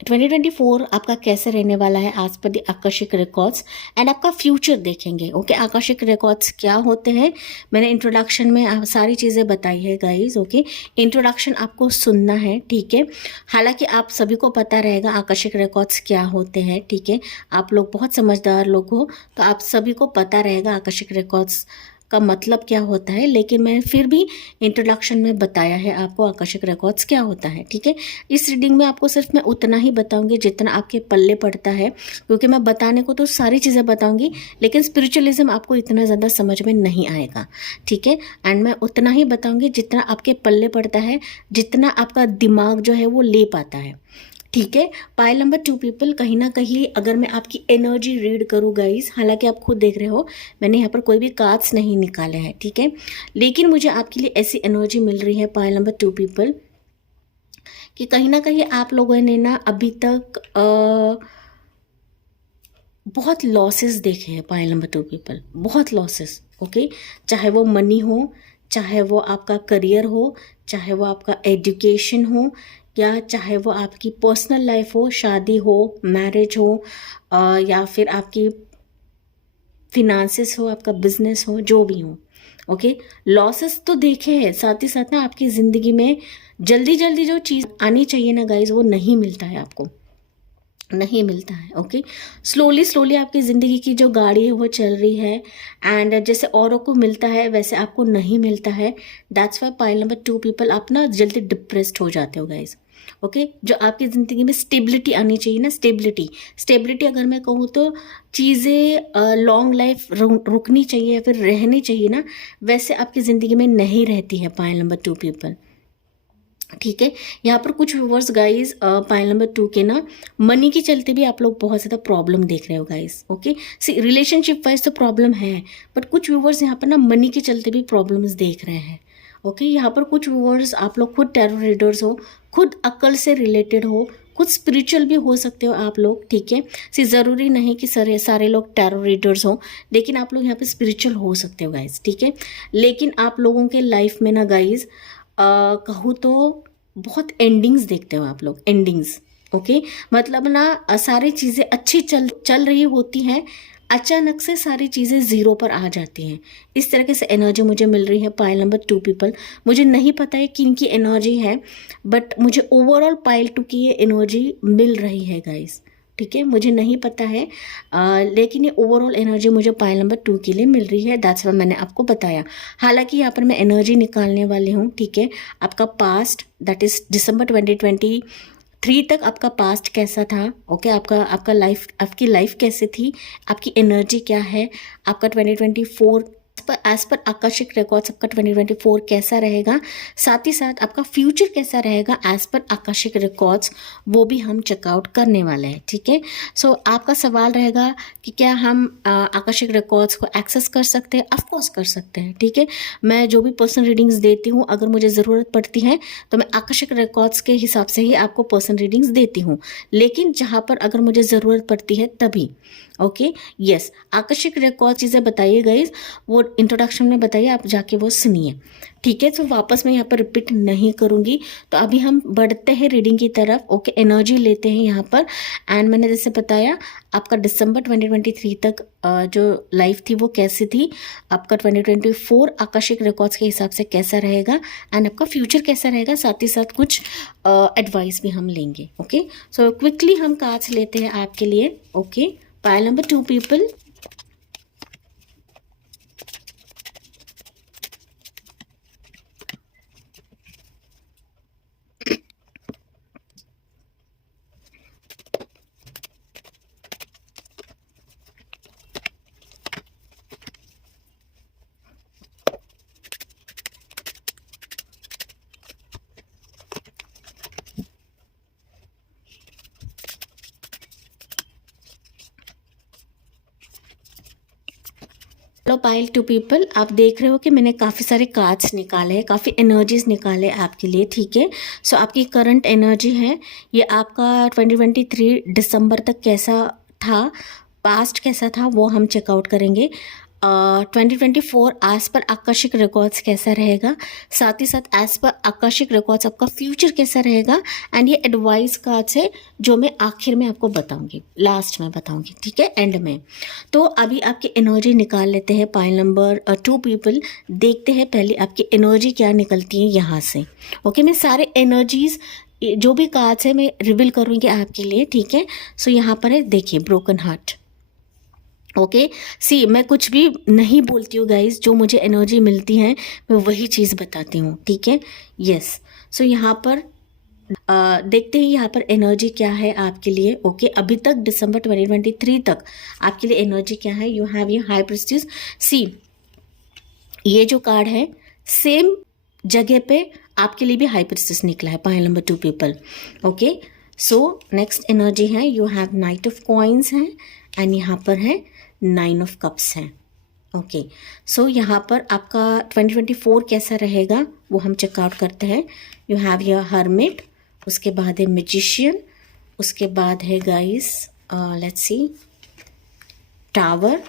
2024 आपका कैसे रहने वाला है आज पर दी आकर्षक रिकॉर्ड्स, एंड आपका फ्यूचर देखेंगे, ओके। आकर्षक रिकॉर्ड्स क्या होते हैं मैंने इंट्रोडक्शन में सारी चीज़ें बताई है गाइस, ओके। इंट्रोडक्शन आपको सुनना है, ठीक है। हालांकि आप सभी को पता रहेगा आकर्षक रिकॉर्ड्स क्या होते हैं, ठीक है। आप लोग बहुत समझदार लोग हो, तो आप सभी को पता रहेगा आकर्षक रिकॉर्ड्स का मतलब क्या होता है, लेकिन मैं फिर भी इंट्रोडक्शन में बताया है आपको आकर्षक रिकॉर्ड्स क्या होता है, ठीक है। इस रीडिंग में आपको सिर्फ मैं उतना ही बताऊंगी जितना आपके पल्ले पड़ता है, क्योंकि मैं बताने को तो सारी चीज़ें बताऊंगी, लेकिन स्पिरिचुअलिज्म आपको इतना ज़्यादा समझ में नहीं आएगा, ठीक है। एंड मैं उतना ही बताऊंगी जितना आपके पल्ले पड़ता है, जितना आपका दिमाग जो है वो ले पाता है, ठीक है। पाइल नंबर 2 पीपल, कहीं ना कहीं अगर मैं आपकी एनर्जी रीड करूँ गाइस, हालांकि आप खुद देख रहे हो मैंने यहाँ पर कोई भी कार्ड्स नहीं निकाले हैं, ठीक है, लेकिन मुझे आपके लिए ऐसी एनर्जी मिल रही है पाइल नंबर 2 पीपल कि कहीं ना कहीं आप लोगों ने ना अभी तक बहुत लॉसेस देखे हैं। पाइल नंबर 2 पीपल, बहुत लॉसेस, ओके। चाहे वो मनी हो, चाहे वो आपका करियर हो, चाहे वो आपका एजुकेशन हो, या चाहे वो आपकी पर्सनल लाइफ हो, शादी हो, मैरिज हो, या फिर आपकी फिनांसेस हो, आपका बिजनेस हो, जो भी हो, ओके। लॉसेस तो देखे हैं, साथ ही साथ ना आपकी ज़िंदगी में जल्दी जल्दी जो चीज़ आनी चाहिए ना गाइज वो नहीं मिलता है, आपको नहीं मिलता है, ओके। स्लोली आपकी ज़िंदगी की जो गाड़ी है वो चल रही है, एंड जैसे औरों को मिलता है वैसे आपको नहीं मिलता है। That's why pile number 2 people आप ना जल्दी डिप्रेस्ड हो जाते हो गाइज, ओके। जो आपकी ज़िंदगी में स्टेबिलिटी आनी चाहिए ना, स्टेबिलिटी अगर मैं कहूँ तो चीज़ें लॉन्ग लाइफ रुकनी चाहिए या फिर रहनी चाहिए ना, वैसे आपकी ज़िंदगी में नहीं रहती है पाइल नंबर 2 पीपल, ठीक है। यहाँ पर कुछ व्यूवर्स गाइस पाइल नंबर 2 के ना मनी के चलते भी आप लोग बहुत ज़्यादा प्रॉब्लम देख रहे हो गाइस, ओके। सी रिलेशनशिप वाइज तो प्रॉब्लम है, बट कुछ व्यूवर्स यहाँ पर ना मनी के चलते भी प्रॉब्लम्स देख रहे हैं, ओके। यहाँ पर कुछ व्यूवर्स आप लोग खुद टैरो रीडर्स हो, खुद अक्ल से रिलेटेड हो, खुद स्पिरिचुअल भी हो सकते हो आप लोग, ठीक है। सी ज़रूरी नहीं कि सारे लोग टैरो रीडर्स हो, लेकिन आप लोग यहाँ पे स्पिरिचुअल हो सकते हो गाइज, ठीक है। लेकिन आप लोगों के लाइफ में ना गाइज कहूँ तो बहुत एंडिंग्स देखते हो आप लोग, एंडिंग्स, ओके। मतलब ना सारी चीज़ें अच्छी चल रही होती हैं, अचानक से सारी चीज़ें ज़ीरो पर आ जाती हैं। इस तरीके से एनर्जी मुझे मिल रही है पाइल नंबर 2 पीपल। मुझे नहीं पता है किन की एनर्जी है, बट मुझे ओवरऑल पाइल 2 की ये एनर्जी मिल रही है गाइस, ठीक है। मुझे नहीं पता है लेकिन ये ओवरऑल एनर्जी मुझे पाइल नंबर 2 के लिए मिल रही है, दैट्स व्हाई मैंने आपको बताया। हालांकि यहाँ पर मैं एनर्जी निकालने वाली हूँ, ठीक है। आपका पास्ट दैट इज़ दिसंबर 2023 3 तक आपका पास्ट कैसा था, ओके, आपकी लाइफ कैसे थी, आपकी एनर्जी क्या है, आपका 2024 एज पर आकर्षक रिकॉर्ड्स आपका 2024 कैसा रहेगा, साथ ही साथ आपका फ्यूचर कैसा रहेगा एज पर आकर्षक रिकॉर्ड्स, वो भी हम चेकआउट करने वाले हैं, ठीक है। सो आपका सवाल रहेगा कि क्या हम आकर्षक रिकॉर्ड्स को एक्सेस कर सकते हैं? ऑफकोर्स कर सकते हैं, ठीक है। मैं जो भी पर्सनल रीडिंग्स देती हूँ, अगर मुझे ज़रूरत पड़ती है तो मैं आकर्षक रिकॉर्ड्स के हिसाब से ही आपको पर्सनल रीडिंग्स देती हूँ, लेकिन जहाँ पर अगर मुझे ज़रूरत पड़ती है तभी, ओके। यस, आकर्षक रिकॉर्ड चीज़ें बताइए गाइज, वो इंट्रोडक्शन में बताइए, आप जाके वो सुनिए, ठीक है। तो वापस मैं यहाँ पर रिपीट नहीं करूँगी। तो अभी हम बढ़ते हैं रीडिंग की तरफ, ओके। एनर्जी लेते हैं यहाँ पर, एंड मैंने जैसे बताया आपका दिसंबर 2023 तक जो लाइफ थी वो कैसी थी, आपका 2024 आकर्षक रिकॉर्ड्स के हिसाब से कैसा रहेगा, एंड आपका फ्यूचर कैसा रहेगा, साथ ही साथ कुछ एडवाइस भी हम लेंगे, ओके। सो क्विकली हम कार्ड्स लेते हैं आपके लिए, okay. Pile number 2 people. Hello pile 2 people, आप देख रहे हो कि मैंने काफ़ी सारे कार्ड्स निकाले हैं, काफ़ी एनर्जीज निकाले आपके लिए, ठीक है। सो आपकी करंट एनर्जी है, ये आपका 2023 दिसंबर तक कैसा था, पास्ट कैसा था, वो हम चेकआउट करेंगे। 2024 एज पर आकर्षक रिकॉर्ड्स कैसा रहेगा, साथ ही साथ एज पर आकर्षक रिकॉर्ड्स आपका फ्यूचर कैसा रहेगा, एंड ये एडवाइस कार्ड्स है जो मैं आखिर में आपको बताऊंगी, लास्ट में बताऊंगी, ठीक है, एंड में। तो अभी आपकी एनर्जी निकाल लेते हैं पाइल नंबर 2 पीपल, देखते हैं पहले आपकी एनर्जी क्या निकलती है यहाँ से, ओके। मैं सारे एनर्जीज जो भी कार्ड्स है मैं रिवील करूँगी आपके लिए, ठीक है। सो यहाँ पर है, देखिए, ब्रोकन हार्ट, ओके। सी, मैं कुछ भी नहीं बोलती हूँ गाइज, जो मुझे एनर्जी मिलती है मैं वही चीज़ बताती हूँ, ठीक है। यस, सो यहाँ पर देखते हैं यहाँ पर एनर्जी क्या है आपके लिए, ओके। अभी तक दिसंबर 2023 तक आपके लिए एनर्जी क्या है। You have your high priestess. See, ये जो कार्ड है सेम जगह पे आपके लिए भी हाई प्रेस्टीज निकला है, pile number 2 people, okay. So next energy है, you have knight of coins है, एंड यहाँ पर है 9 ऑफ कप्स हैं, ओके। सो यहाँ पर आपका 2024 कैसा रहेगा वो हम चेकआउट करते हैं। यू हैव योर हर्मिट, उसके बाद है मैजिशियन, उसके बाद है guys let's see tower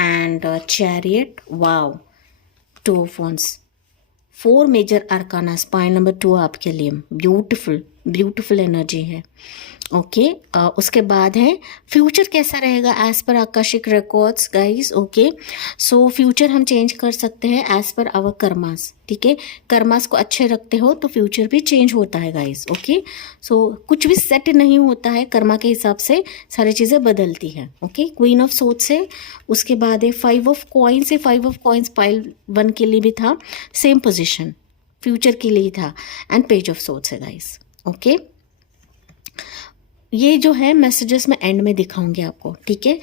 and chariot, wow, 2 of wands, 4 major arcanas, pile number 2 आपके लिए, ब्यूटीफुल एनर्जी है, ओके। उसके बाद है फ्यूचर कैसा रहेगा as per Akashic records guys, okay. So future हम चेंज कर सकते हैं एज पर आवर कर्मास, ठीक है। कर्मास को अच्छे रखते हो तो फ्यूचर भी चेंज होता है गाइस, ओके। सो कुछ भी सेट नहीं होता है, कर्मा के हिसाब से सारी चीज़ें बदलती हैं, ओके। क्वीन ऑफ सोर्ड्स है, उसके बाद है 5 ऑफ कॉइन्स है, 5 ऑफ कॉइन्स पाइल 1 के लिए भी था, सेम पोजिशन फ्यूचर के लिए था, एंड पेज ऑफ सोर्ड्स है गाइस, ओके। ये जो है मैसेजेस मैं एंड में दिखाऊंगी आपको, ठीक है।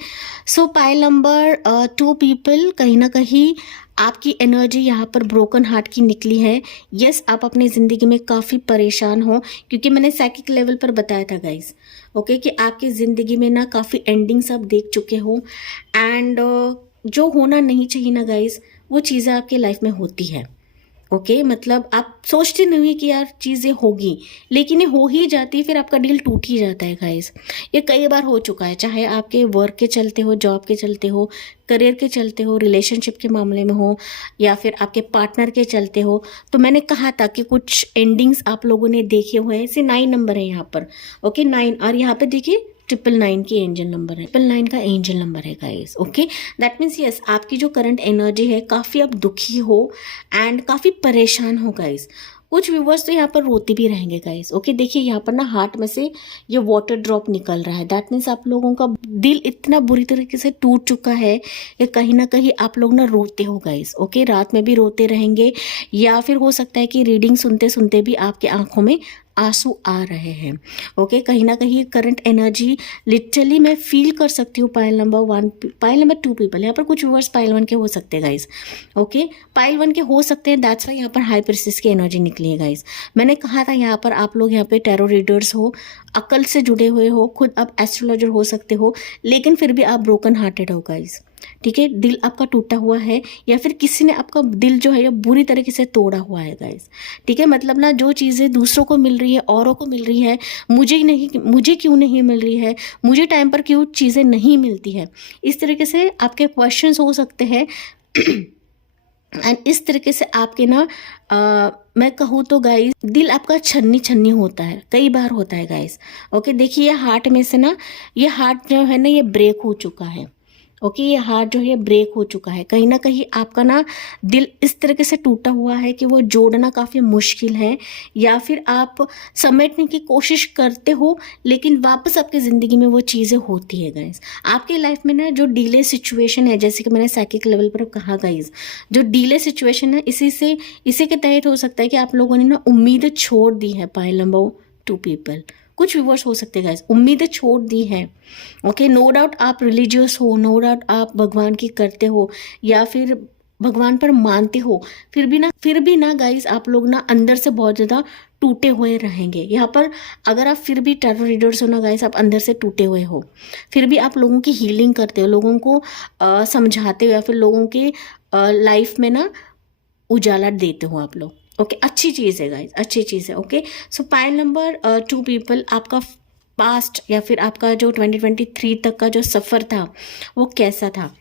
सो पाइल नंबर 2 पीपल, कहीं ना कहीं आपकी एनर्जी यहाँ पर ब्रोकन हार्ट की निकली है। यस, आप अपनी ज़िंदगी में काफ़ी परेशान हो, क्योंकि मैंने साइकिक लेवल पर बताया था गाइस, ओके, कि आपकी ज़िंदगी में ना काफ़ी एंडिंग्स आप देख चुके हो, एंड जो होना नहीं चाहिए ना गाइस, वो चीज़ें आपकी लाइफ में होती है, ओके। मतलब आप सोचते नहीं कि यार चीज़ें होगी, लेकिन ये हो ही जाती है, फिर आपका दिल टूट ही जाता है गाइस। ये कई बार हो चुका है, चाहे आपके वर्क के चलते हो, जॉब के चलते हो, करियर के चलते हो, रिलेशनशिप के मामले में हो, या फिर आपके पार्टनर के चलते हो। तो मैंने कहा था कि कुछ एंडिंग्स आप लोगों ने देखे हुए हैं। इसे 9 नंबर है यहाँ पर, ओके, 9, और यहाँ पे देखिए 999 की एंजल नंबर है, 999 का एंजल नंबर है guys, okay. That means yes, आपकी जो करंट एनर्जी है, काफ़ी आप दुखी हो एंड काफ़ी परेशान हो गाइस। कुछ व्यूवर्स तो यहाँ पर रोते भी रहेंगे गाइस, ओके। देखिए यहाँ पर ना हार्ट में से ये वाटर ड्रॉप निकल रहा है, दैट मीन्स आप लोगों का दिल इतना बुरी तरीके से टूट चुका है कि कहीं ना कहीं आप लोग ना रोते हो गाइस, ओके। रात में भी रोते रहेंगे, या फिर हो सकता है कि रीडिंग सुनते सुनते भी आपके आंखों में आंसू आ रहे हैं। ओके, कहीं ना कहीं करंट एनर्जी लिटरली मैं फील कर सकती हूँ pile number 1, pile number 2 people. यहाँ पर कुछ व्यूअर्स पाइल 1 के हो सकते हैं गाइस। ओके, पाइल 1 के हो सकते हैं, दैट्स वाई यहाँ पर हाई प्रीस्टेस की एनर्जी निकली है गाइस। मैंने कहा था यहाँ पर आप लोग यहाँ पे टैरो रीडर्स हो, अकल से जुड़े हुए हो, खुद आप एस्ट्रोलॉजर हो सकते हो, लेकिन फिर भी आप ब्रोकन हार्टेड हो गाइस। ठीक है, दिल आपका टूटा हुआ है या फिर किसी ने आपका दिल जो है बुरी तरीके से तोड़ा हुआ है गाइस। ठीक है, मतलब ना जो चीज़ें दूसरों को मिल रही है, औरों को मिल रही है, मुझे क्यों नहीं मिल रही है, मुझे टाइम पर क्यों चीज़ें नहीं मिलती है, इस तरीके से आपके क्वेश्चंस हो सकते हैं। एंड इस तरीके से आपके ना मैं कहूँ तो गाइस दिल आपका छन्नी छन्नी होता है, कई बार होता है गाइस। ओके, देखिए ये हार्ट में से ना, ये हार्ट जो है ना ये ब्रेक हो चुका है। ओके, ये हार्ट जो है ब्रेक हो चुका है, कहीं ना कहीं आपका ना दिल इस तरीके से टूटा हुआ है कि वो जोड़ना काफ़ी मुश्किल है, या फिर आप समेटने की कोशिश करते हो लेकिन वापस आपकी ज़िंदगी में वो चीज़ें होती है गाइस। आपके लाइफ में ना जो डिले सिचुएशन है, जैसे कि मैंने साइकिक लेवल पर कहा गाइस, जो डिले सिचुएशन है इसी के तहत हो सकता है कि आप लोगों ने ना उम्मीद छोड़ दी है। पाइल नंबर 2 पीपल, कुछ व्यूअर्स हो सकते हैं गाइस, उम्मीदें छोड़ दी हैं। ओके, नो डाउट आप रिलीजियस हो, नो डाउट आप भगवान की करते हो या फिर भगवान पर मानते हो, फिर भी ना गाइस आप लोग ना अंदर से बहुत ज़्यादा टूटे हुए रहेंगे। यहाँ पर अगर आप फिर भी टैरो रीडर्स हो ना गाइस, आप अंदर से टूटे हुए हो, फिर भी आप लोगों की हीलिंग करते हो, लोगों को समझाते हो या फिर लोगों के लाइफ में ना उजाला देते हो आप लोग। ओके, अच्छी चीज़ है गाइज, अच्छी चीज़ है। ओके, सो पाइल नंबर 2 पीपल, आपका पास्ट या फिर आपका जो 2023 तक का जो सफ़र था वो कैसा था।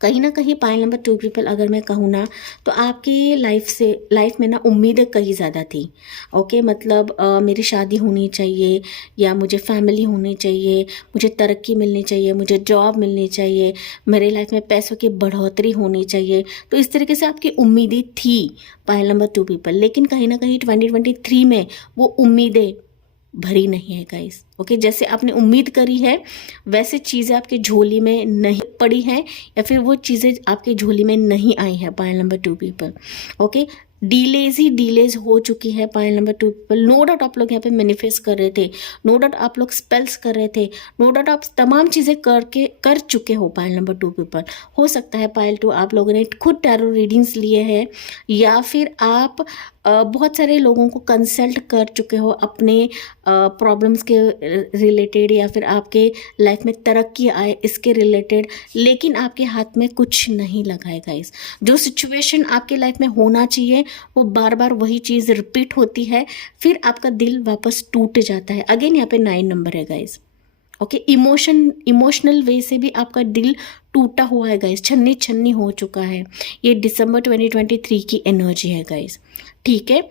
कहीं ना कहीं पाइल नंबर 2 पीपल अगर मैं कहूँ ना तो आपकी लाइफ में ना उम्मीदें कहीं ज़्यादा थी। ओके, मतलब मेरी शादी होनी चाहिए, या मुझे फैमिली होनी चाहिए, मुझे तरक्की मिलनी चाहिए, मुझे जॉब मिलनी चाहिए, मेरे लाइफ में पैसों की बढ़ोतरी होनी चाहिए। तो इस तरीके से आपकी उम्मीदें थी पाइल नंबर 2 पीपल, लेकिन कहीं ना कहीं 2023 में वो उम्मीदें भरी नहीं है गाइस। ओके, जैसे आपने उम्मीद करी है वैसे चीज़ें आपके झोली में नहीं पड़ी हैं, या फिर वो चीज़ें आपके झोली में नहीं आई हैं pile number 2 people. Okay, delays हो चुकी है pile number 2 people. No doubt आप लोग यहाँ पे मैनिफेस्ट कर रहे थे, नो डाउट आप लोग स्पेल्स कर रहे थे, नो डाउट आप तमाम चीज़ें कर चुके हो पाइल नंबर 2 पीपल। हो सकता है पाइल 2 आप लोगों ने खुद टैरो रीडिंग्स लिए हैं, या फिर आप बहुत सारे लोगों को कंसल्ट कर चुके हो अपने प्रॉब्लम्स के रिलेटेड, या फिर आपके लाइफ में तरक्की आए इसके रिलेटेड, लेकिन आपके हाथ में कुछ नहीं लगा है गाइस। जो सिचुएशन आपके लाइफ में होना चाहिए वो बार बार वही चीज़ रिपीट होती है, फिर आपका दिल वापस टूट जाता है। अगेन यहाँ पे 9 नंबर है गाइस। ओके, इमोशनल वे से भी आपका दिल टूटा हुआ है गाइस, छन्नी छन्नी हो चुका है। ये दिसंबर 2023 की एनर्जी है गाइस। ठीक है,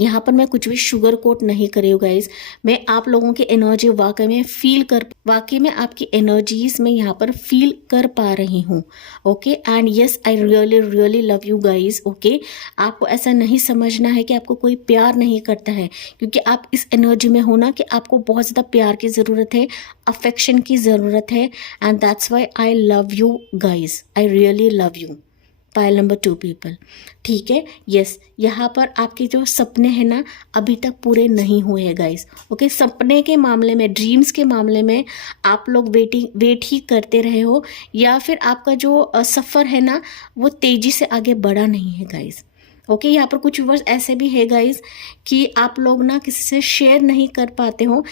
यहाँ पर मैं कुछ भी शुगर कोट नहीं कर रही हूँ गाइज, मैं आप लोगों की एनर्जी वाकई में आपकी एनर्जीज में यहाँ पर फील कर पा रही हूँ। Okay, and yes I really really love you guys. Okay, आपको ऐसा नहीं समझना है कि आपको कोई प्यार नहीं करता है, क्योंकि आप इस एनर्जी में हो ना कि आपको बहुत ज़्यादा प्यार की ज़रूरत है, अफेक्शन की ज़रूरत है, and that's why I love you guys, I really love you pile number 2 people. ठीक है, यस, यहाँ पर आपके जो सपने हैं ना अभी तक पूरे नहीं हुए हैं गाइस। ओके, सपने के मामले में, ड्रीम्स के मामले में आप लोग वेट ही करते रहे हो, या फिर आपका जो सफ़र है ना वो तेज़ी से आगे बढ़ा नहीं है गाइस। ओके, यहाँ पर कुछ व्यूअर्स ऐसे भी है गाइस कि आप लोग ना किसी से शेयर नहीं कर पाते हो,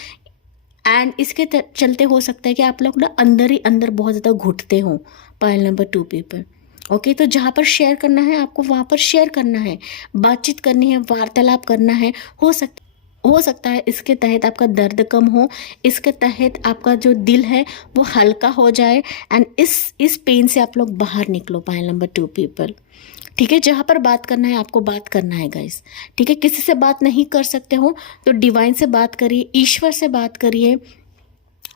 एंड इसके चलते हो सकता है कि आप लोग ना अंदर ही अंदर बहुत ज़्यादा घुटते हो पाइल नंबर 2 पीपल। ओके, तो जहाँ पर शेयर करना है आपको वहाँ पर शेयर करना है, बातचीत करनी है, वार्तालाप करना है। हो सकता है इसके तहत आपका दर्द कम हो, इसके तहत आपका जो दिल है वो हल्का हो जाए, एंड इस पेन से आप लोग बाहर निकलो पाइल नंबर 2 पीपल। ठीक है, जहाँ पर बात करना है आपको बात करना है गाइस। ठीक है, किसी से बात नहीं कर सकते हो तो डिवाइन से बात करिए, ईश्वर से बात करिए,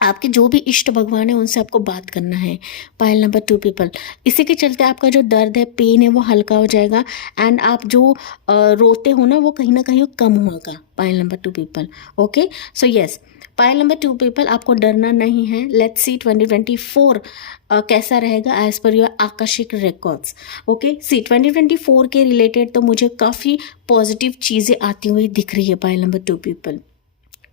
आपके जो भी इष्ट भगवान है उनसे आपको बात करना है। पायल नंबर 2 पीपल, इसी के चलते आपका जो दर्द है, पेन है, वो हल्का हो जाएगा एंड आप जो रोते हो ना वो कहीं ना कहीं कम होगा। Pile number 2 people, okay. So yes, pile number 2 people, आपको डरना नहीं है। लेट्स सी 2024 कैसा रहेगा एज पर योर आकर्षक रिकॉर्ड्स। ओके, सी 2024 के रिलेटेड तो मुझे काफ़ी पॉजिटिव चीज़ें आती हुई दिख रही है पायल नंबर 2 पीपल,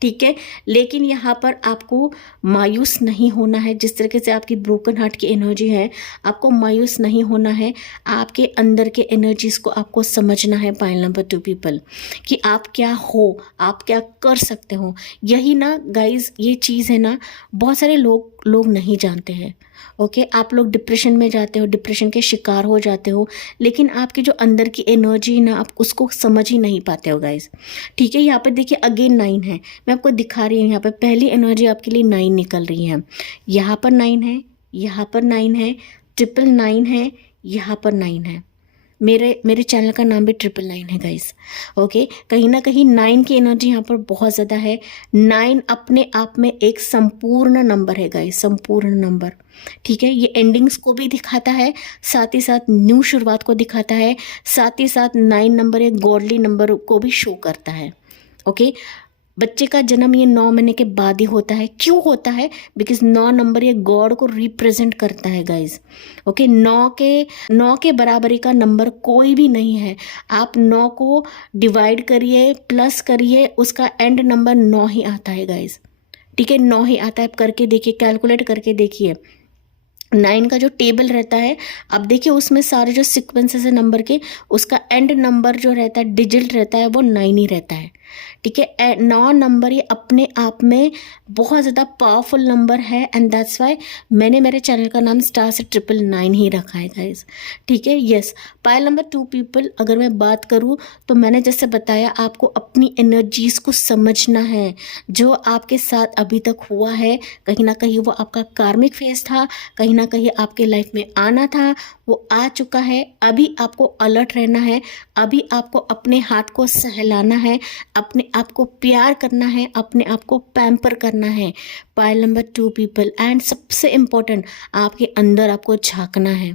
ठीक है। लेकिन यहाँ पर आपको मायूस नहीं होना है। जिस तरीके से आपकी ब्रोकन हार्ट की एनर्जी है, आपको मायूस नहीं होना है। आपके अंदर के एनर्जीज को आपको समझना है पायल नंबर 2 पीपल, कि आप क्या हो, आप क्या कर सकते हो। यही ना गाइज, ये चीज़ है ना, बहुत सारे लोग नहीं जानते हैं। ओके, आप लोग डिप्रेशन में जाते हो, डिप्रेशन के शिकार हो जाते हो, लेकिन आपकी जो अंदर की एनर्जी ना, आप उसको समझ ही नहीं पाते हो गाइज, ठीक है। यहाँ पे देखिए अगेन 9 है, मैं आपको दिखा रही हूँ। यहाँ पे पहली एनर्जी आपके लिए 9 निकल रही है। यहाँ पर 9 है, यहाँ पर 9 है, 999 है, यहाँ पर 9 है। मेरे चैनल का नाम भी 999 है गाइस, ओके। कहीं ना कहीं 9 की एनर्जी यहाँ पर बहुत ज़्यादा है। 9 अपने आप में एक संपूर्ण नंबर है गाइस, संपूर्ण नंबर, ठीक है। ये एंडिंग्स को भी दिखाता है, साथ ही साथ न्यू शुरुआत को दिखाता है, साथ ही साथ 9 नंबर एक गॉडली नंबर को भी शो करता है, ओके। बच्चे का जन्म ये 9 महीने के बाद ही होता है। क्यों होता है? बिकॉज 9 नंबर ये गॉड को रिप्रेजेंट करता है गाइज, ओके। 9 के बराबरी का नंबर कोई भी नहीं है। आप 9 को डिवाइड करिए, प्लस करिए, उसका एंड नंबर 9 ही आता है गाइज, ठीक है। 9 ही आता है। आप करके देखिए, कैलकुलेट करके देखिए। 9 का जो टेबल रहता है, अब देखिए उसमें सारे जो सिक्वेंसेस है नंबर के, उसका एंड नंबर जो रहता है, डिजिट रहता है, वो 9 ही रहता है, ठीक है। 9 नंबर ये अपने आप में बहुत ज़्यादा पावरफुल नंबर है एंड दैट्स वाई मैंने मेरे चैनल का नाम स्टार से 999 ही रखा है गाइज, ठीक है। यस, पायल नंबर 2 पीपल, अगर मैं बात करूँ तो मैंने जैसे बताया, आपको अपनी एनर्जीज को समझना है। जो आपके साथ अभी तक हुआ है, कहीं ना कहीं वो आपका कार्मिक फेज था, कहीं ना कहीं आपके लाइफ में आना था, वो आ चुका है। अभी आपको अलर्ट रहना है, अभी आपको अपने हाथ को सहलाना है, अपने आप को प्यार करना है, अपने आप को पैम्पर करना है। पायल नंबर 2 पीपल, एंड सबसे इम्पोर्टेंट, आपके अंदर आपको झांकना है।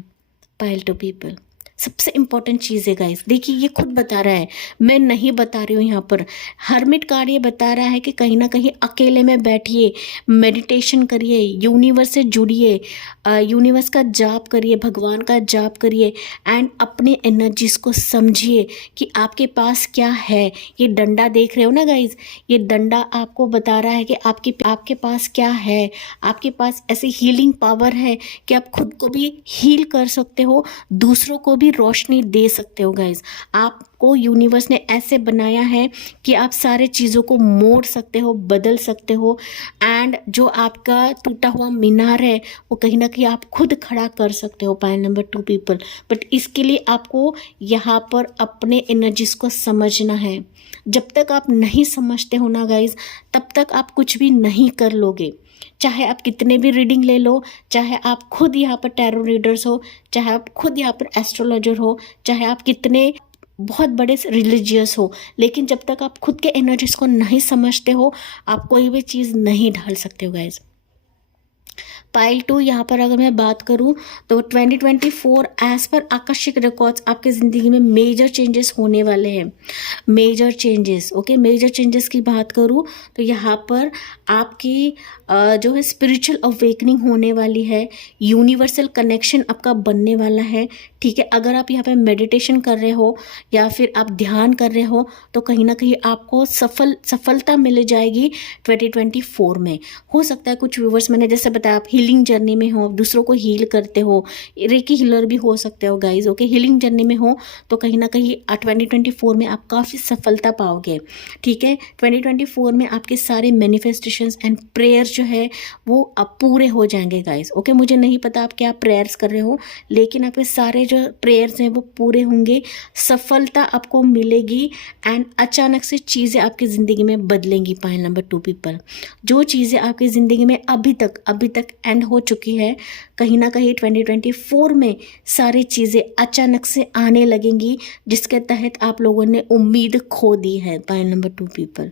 पायल 2 पीपल, सबसे इम्पॉर्टेंट चीज़ है गाइस। देखिए ये खुद बता रहा है, मैं नहीं बता रही हूँ। यहाँ पर हर्मिट कार्ड ये बता रहा है कि कहीं ना कहीं अकेले में बैठिए, मेडिटेशन करिए, यूनिवर्स से जुड़िए, यूनिवर्स का जाप करिए, भगवान का जाप करिए एंड अपने एनर्जीज को समझिए कि आपके पास क्या है। ये डंडा देख रहे हो ना गाइज, ये डंडा आपको बता रहा है कि आपके पास क्या है। आपके पास ऐसी हीलिंग पावर है कि आप खुद को भी हील कर सकते हो, दूसरों को भी रोशनी दे सकते हो गाइज। आपको यूनिवर्स ने ऐसे बनाया है कि आप सारे चीज़ों को मोड़ सकते हो, बदल सकते हो एंड जो आपका टूटा हुआ मीनार है वो कहीं ना कहीं आप खुद खड़ा कर सकते हो। पायल नंबर 2 पीपल, बट इसके लिए आपको यहाँ पर अपने एनर्जीज को समझना है। जब तक आप नहीं समझते हो ना गाइज, तब तक आप कुछ भी नहीं कर लोगे। चाहे आप कितने भी रीडिंग ले लो, चाहे आप खुद यहाँ पर टैरो रीडर्स हो, चाहे आप खुद यहाँ पर एस्ट्रोलॉजर हो, चाहे आप कितने बहुत बड़े रिलीजियस हो, लेकिन जब तक आप खुद के एनर्जीज को नहीं समझते हो, आप कोई भी चीज़ नहीं ढाल सकते हो गाइज। पायल 2 यहाँ पर अगर मैं बात करूँ तो 2024 एज पर आकर्षक रिकॉर्ड्स आपके ज़िंदगी में मेजर चेंजेस होने वाले हैं। Major changes, okay. Major changes की बात करूँ तो यहाँ पर आपकी जो है स्पिरिचुअल अवेकनिंग होने वाली है, यूनिवर्सल कनेक्शन आपका बनने वाला है, ठीक है। अगर आप यहाँ पे मेडिटेशन कर रहे हो या फिर आप ध्यान कर रहे हो तो कहीं ना कहीं आपको सफलता मिल जाएगी 2024 में। हो सकता है कुछ व्यूवर्स, मैंने जैसे बताया, आप हीलिंग जर्नी में हो, दूसरों को हील करते हो, रेकी हीलर भी हो सकते हो गाइज, ओके। हीलिंग जर्नी में हो तो कहीं ना कहीं 2024 में आप काफ़ी सफलता पाओगे, ठीक है। 2024 में आपके सारे मैनिफेस्टेशंस एंड प्रेयर्स जो है वो अब पूरे हो जाएंगे गाइज, ओके। मुझे नहीं पता आप क्या प्रेयर्स कर रहे हो, लेकिन आपके सारे जो प्रेयर्स हैं वो पूरे होंगे, सफलता आपको मिलेगी एंड अचानक से चीज़ें आपकी ज़िंदगी में बदलेंगी। पायल नंबर 2 पीपल, जो चीज़ें आपकी ज़िंदगी में अभी तक एंड हो चुकी है, कहीं ना कहीं 2024 में सारी चीज़ें अचानक से आने लगेंगी, जिसके तहत आप लोगों ने उम्मीद खो दी है। पायल नंबर 2 पीपल,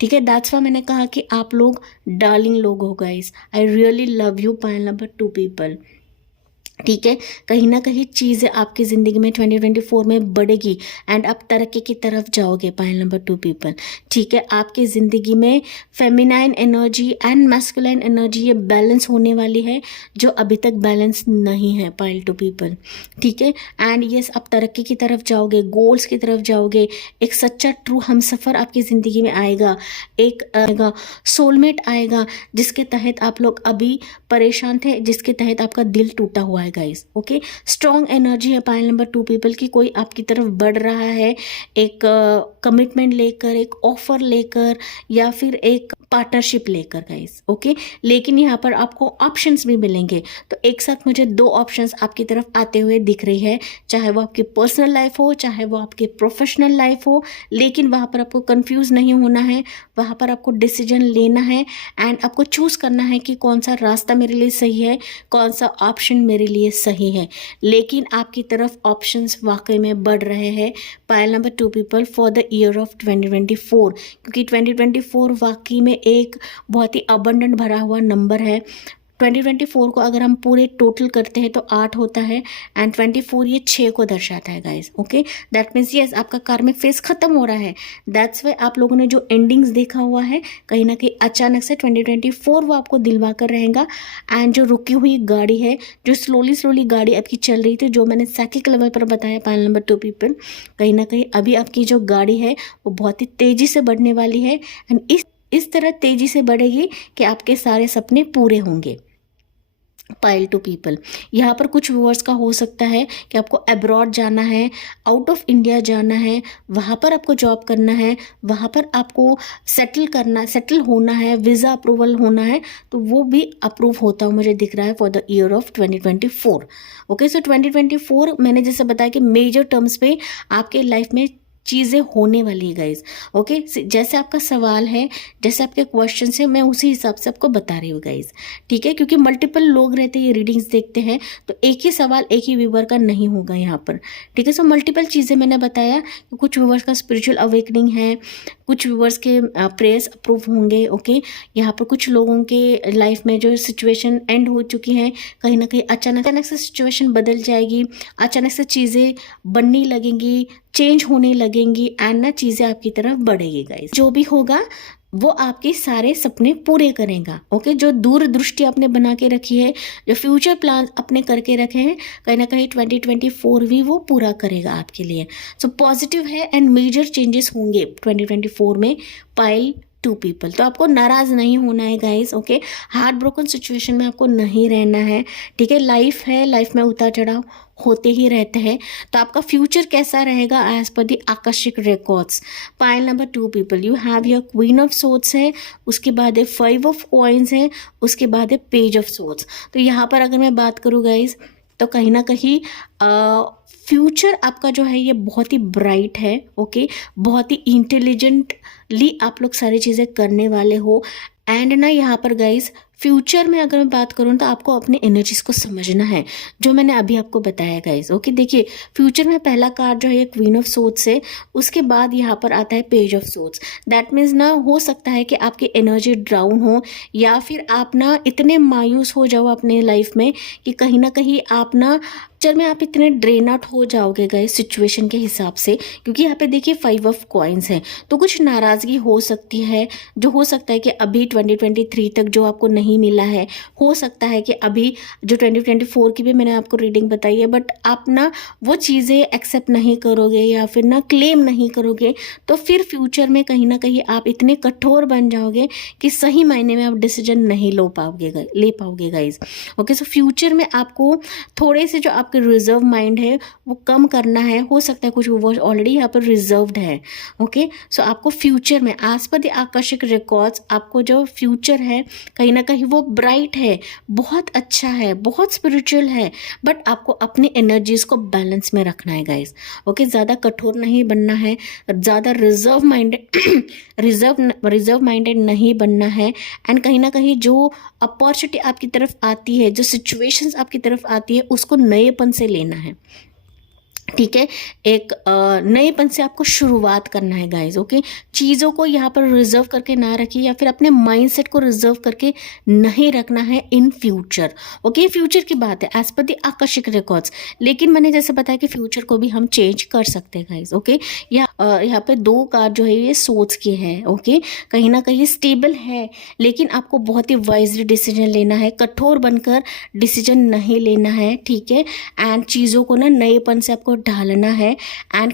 ठीक है, दैट्स वाई मैंने कहा कि आप लोग डार्लिंग लोग हो guys. I really love you pile number 2 people. ठीक है, कहीं ना कहीं चीज़ें आपकी ज़िंदगी में 2024 में बढ़ेगी एंड आप तरक्की की तरफ जाओगे पायल नंबर 2 पीपल। ठीक है, आपकी ज़िंदगी में feminine energy and masculine energy ये बैलेंस होने वाली है, जो अभी तक बैलेंस नहीं है पायल 2 पीपल। ठीक है, एंड यस आप तरक्की की तरफ जाओगे, गोल्स की तरफ जाओगे, एक सच्चा ट्रू हमसफ़र आपकी ज़िंदगी में आएगा, एक आएगा सोलमेट आएगा, जिसके तहत आप लोग अभी परेशान थे, जिसके तहत आपका दिल टूटा हुआ है गाइस। ओके, स्ट्रॉन्ग एनर्जी है पायल नंबर 2 पीपल की, कोई आपकी तरफ बढ़ रहा है एक कमिटमेंट लेकर, एक ऑफर लेकर, या फिर एक पार्टनरशिप लेकर गाइस। ओके, लेकिन यहाँ पर आपको ऑप्शंस भी मिलेंगे, तो एक साथ मुझे 2 ऑप्शंस आपकी तरफ आते हुए दिख रही है, चाहे वो आपकी पर्सनल लाइफ हो, चाहे वो आपकी प्रोफेशनल लाइफ हो, लेकिन वहाँ पर आपको कंफ्यूज नहीं होना है, वहाँ पर आपको डिसीजन लेना है एंड आपको चूज़ करना है कि कौन सा रास्ता मेरे लिए सही है, कौन सा ऑप्शन मेरे लिए सही है। लेकिन आपकी तरफ ऑप्शंस वाकई में बढ़ रहे हैं pile number 2 people for the year of 2024, क्योंकि 2024 वाकई में एक बहुत ही अबंडेंट भरा हुआ नंबर है। 2024 को अगर हम पूरे टोटल करते हैं तो 8 होता है एंड 24 ये 6 को दर्शाता है guys. Okay, that means yes आपका कार्मिक फेज खत्म हो रहा है। दैट्स वाई आप लोगों ने जो एंडिंग्स देखा हुआ है, कहीं ना कहीं अचानक से 2024 वो आपको दिलवा कर रहेगा। एंड जो रुकी हुई गाड़ी है, जो स्लोली गाड़ी आपकी चल रही थी, जो मैंने साइकिक लेवल पर बताया पायल नंबर 2 पीपल, कहीं ना कहीं अभी आपकी जो गाड़ी है वो बहुत ही तेज़ी से बढ़ने वाली है एंड इस तरह तेज़ी से बढ़ेगी कि आपके सारे सपने पूरे होंगे पायल 2 पीपल। यहाँ पर कुछ व्यूअर्स का हो सकता है कि आपको अब्रॉड जाना है, आउट ऑफ इंडिया जाना है, वहाँ पर आपको जॉब करना है, वहाँ पर आपको सेटल होना है, वीज़ा अप्रूवल होना है, तो वो भी अप्रूव होता हुआ मुझे दिख रहा है for the year of 2024। Okay, so 2024 मैंने जैसे बताया कि मेजर टर्म्स पे आपके लाइफ में चीज़ें होने वाली है गाइज। ओके, जैसे आपका सवाल है, जैसे आपके क्वेश्चन है, मैं उसी हिसाब से आपको बता रही हूँ गाइज। ठीक है, क्योंकि मल्टीपल लोग रहते हैं, ये रीडिंग्स देखते हैं, तो एक ही सवाल एक ही व्यूवर का नहीं होगा यहाँ पर। ठीक है, सो मल्टीपल चीज़ें मैंने बताया कि कुछ व्यूवर्स का स्पिरिचुअल अवेकनिंग है, कुछ व्यूवर्स के प्रेयर्स अप्रूव होंगे। ओके, यहाँ पर कुछ लोगों के लाइफ में जो सिचुएशन एंड हो चुकी हैं, कहीं ना कहीं अचानक से सिचुएशन बदल जाएगी, अचानक से चीज़ें बनने लगेंगी, चेंज होने लगेंगी एंड ना चीज़ें आपकी तरफ बढ़ेगी गाइस। जो भी होगा वो आपके सारे सपने पूरे करेगा। ओके, जो दूरदृष्टि आपने बना के रखी है, जो फ्यूचर प्लान अपने करके रखे हैं, कहीं ना कहीं 2024 भी वो पूरा करेगा आपके लिए। सो पॉजिटिव है एंड मेजर चेंजेस होंगे 2024 में पायल 2 पीपल। तो आपको नाराज़ नहीं होना है guys. Okay, heart broken situation में आपको नहीं रहना है। ठीक है, लाइफ है, लाइफ में उतार चढ़ाव होते ही रहते हैं। तो आपका फ्यूचर कैसा रहेगा एज पर दी आकर्षक records. Pile number 2 people, you have your queen of swords है, उसके बाद है 5 ऑफ कॉइन्स है, उसके बाद है पेज ऑफ सोर्ड्स। तो यहाँ पर अगर मैं बात करूँ गाइस, तो कहीं ना कहीं फ्यूचर आपका जो है ये बहुत ही ब्राइट है। ओके, बहुत ही इंटेलिजेंटली आप लोग सारी चीज़ें करने वाले हो। एंड ना यहाँ पर गाइस फ्यूचर में अगर मैं बात करूँ तो आपको अपने एनर्जीज को समझना है, जो मैंने अभी आपको बताया गाइस। ओके, देखिए फ्यूचर में पहला कार्ड जो है ये क्वीन ऑफ सोर्ड्स है, उसके बाद यहाँ पर आता है page of swords. That means ना हो सकता है कि आपकी एनर्जी डाउन हो, या फिर आप ना इतने मायूस हो जाओ अपने लाइफ में कि कहीं ना कहीं आप ना फ्यूचर में आप इतने ड्रेन आउट हो जाओगे गाइस सिचुएशन के हिसाब से, क्योंकि यहाँ पे देखिए 5 ऑफ कॉइन्स है, तो कुछ नाराज़गी हो सकती है, जो हो सकता है कि अभी 2023 तक जो आपको नहीं मिला है, हो सकता है कि अभी जो 2024 की भी मैंने आपको रीडिंग बताई है, बट आप ना वो चीज़ें एक्सेप्ट नहीं करोगे या फिर ना क्लेम नहीं करोगे, तो फिर फ्यूचर में कहीं ना कहीं आप इतने कठोर बन जाओगे कि सही मायने में आप डिसीजन नहीं ले पाओगे गाइज। ओके, सो फ्यूचर में आपको थोड़े से जो आपके रिजर्व माइंड है वो कम करना है। हो सकता है कुछ वो ऑलरेडी यहाँ पर रिजर्व्ड है। ओके, सो आपको फ्यूचर में एज पर द आकर्षक रिकॉर्ड्स आपको जो फ्यूचर है कहीं ना कहीं वो ब्राइट है, बहुत अच्छा है, बहुत स्पिरिचुअल है, बट आपको अपनी एनर्जीज को बैलेंस में रखना है गाइस। ओके, ज़्यादा कठोर नहीं बनना है, ज़्यादा रिजर्व माइंडेड नहीं बनना है। एंड कहीं ना कहीं जो अपॉर्चुनिटी आपकी तरफ आती है, जो सिचुएशंस आपकी तरफ आती है, उसको नएपन से लेना है। ठीक है, एक नएपन से आपको शुरुआत करना है गाइज। ओके, चीज़ों को यहाँ पर रिजर्व करके ना रखिए या फिर अपने माइंडसेट को रिजर्व करके नहीं रखना है इन फ्यूचर। ओके, फ्यूचर की बात है एज पर द आकर्षक रिकॉर्ड्स, लेकिन मैंने जैसे बताया कि फ्यूचर को भी हम चेंज कर सकते हैं गाइज। ओके, यहाँ पे 2 कार्ड जो है ये सोच के हैं। ओके, कहीं ना कहीं स्टेबल है, लेकिन आपको बहुत ही वाइजली डिसीजन लेना है, कठोर बनकर डिसीजन नहीं लेना है। ठीक है, एंड चीज़ों को ना नएपन से आपको ढालना है एंड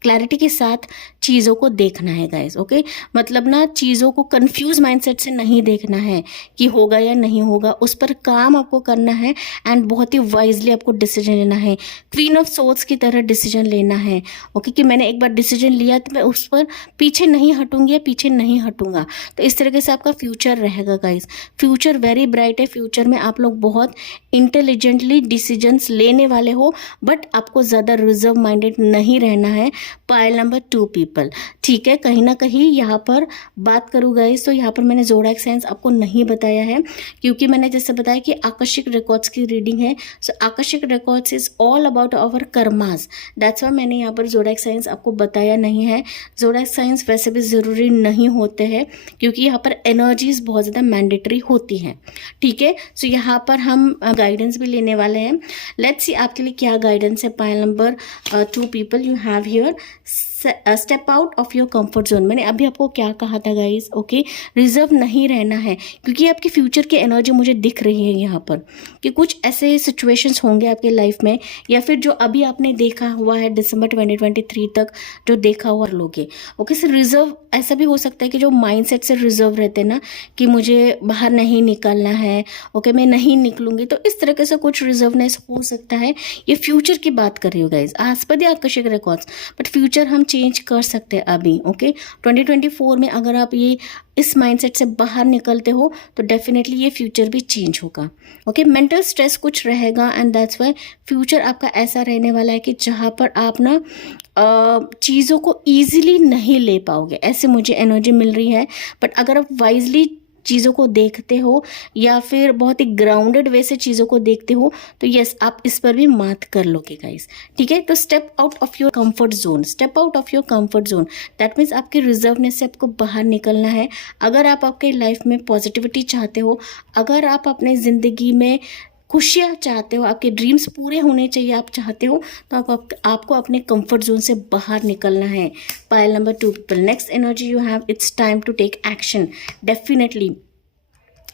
क्लैरिटी के साथ चीज़ों को देखना है गाइस। ओके, मतलब ना चीज़ों को कंफ्यूज माइंडसेट से नहीं देखना है कि होगा या नहीं होगा, उस पर काम आपको करना है एंड बहुत ही वाइजली आपको डिसीजन लेना है, क्वीन ऑफ सोर्ड्स की तरह डिसीजन लेना है। ओके, कि मैंने एक बार डिसीजन लिया तो मैं उस पर पीछे नहीं हटूंगी या पीछे नहीं हटूंगा, तो इस तरीके से आपका फ्यूचर रहेगा गाइस। फ्यूचर वेरी ब्राइट है, फ्यूचर में आप लोग बहुत इंटेलिजेंटली डिसीजंस लेने वाले हो, बट आपको ज़्यादा रिजर्व माइंडेड नहीं रहना है। पाइल नंबर 2 पीपल, ठीक है, कहीं ना कहीं यहाँ पर बात करूँ गाइस तो यहाँ पर मैंने ज़ोडिएक साइंस आपको नहीं बताया है, क्योंकि मैंने जैसे बताया कि आकर्षक रिकॉर्ड्स की रीडिंग है। सो आकर्षक records is all about our karmas, that's why मैंने यहाँ पर ज़ोडिएक साइंस आपको बताया नहीं है। ज़ोडिएक साइंस वैसे भी ज़रूरी नहीं होते हैं, क्योंकि यहाँ पर एनर्जीज बहुत ज़्यादा मैंडेटरी होती हैं। ठीक है, सो यहाँ पर हम गाइडेंस भी लेने वाले हैं। लेट्स सी आपके लिए क्या गाइडेंस है। Pile number 2 people, you have here step out of your comfort zone. मैंने अभी आपको क्या कहा था गाइस। ओके, रिजर्व नहीं रहना है, क्योंकि आपकी फ्यूचर की एनर्जी मुझे दिख रही है यहाँ पर कि कुछ ऐसे सिचुएशंस होंगे आपके लाइफ में, या फिर जो अभी आपने देखा हुआ है दिसंबर 2023 तक जो देखा हुआ लोगे। ओके, सर रिजर्व ऐसा भी हो सकता है कि जो माइंडसेट से रिजर्व रहते हैं ना कि मुझे बाहर नहीं निकलना है, ओके मैं नहीं निकलूंगी, तो इस तरीके से कुछ रिजर्वनेस हो सकता है। ये फ्यूचर की बात कर रही हो गाइज, आज पर आकर्षक रिकॉर्ड्स, बट फ्यूचर हम चेंज कर सकते हैं अभी। ओके, 2024 में अगर आप ये इस माइंडसेट से बाहर निकलते हो तो डेफिनेटली ये फ्यूचर भी चेंज होगा। ओके, मेंटल स्ट्रेस कुछ रहेगा एंड दैट्स वाई फ्यूचर आपका ऐसा रहने वाला है कि जहाँ पर आप ना चीज़ों को ईजिली नहीं ले पाओगे, ऐसे मुझे एनर्जी मिल रही है। बट अगर आप वाइजली चीज़ों को देखते हो या फिर बहुत ही ग्राउंडेड वे से चीज़ों को देखते हो तो यस आप इस पर भी मात कर लोगे गाइस। ठीक है, तो step out of your comfort zone, step out of your comfort zone, that means आपकी रिजर्वनेस से आपको बाहर निकलना है। अगर आप आपके लाइफ में पॉजिटिविटी चाहते हो, अगर आप अपने ज़िंदगी में खुशियाँ चाहते हो, आपके ड्रीम्स पूरे होने चाहिए आप चाहते हो, तो आपको अपने कंफर्ट जोन से बाहर निकलना है। Pile number 2 people, next energy you have, it's time to take action. Definitely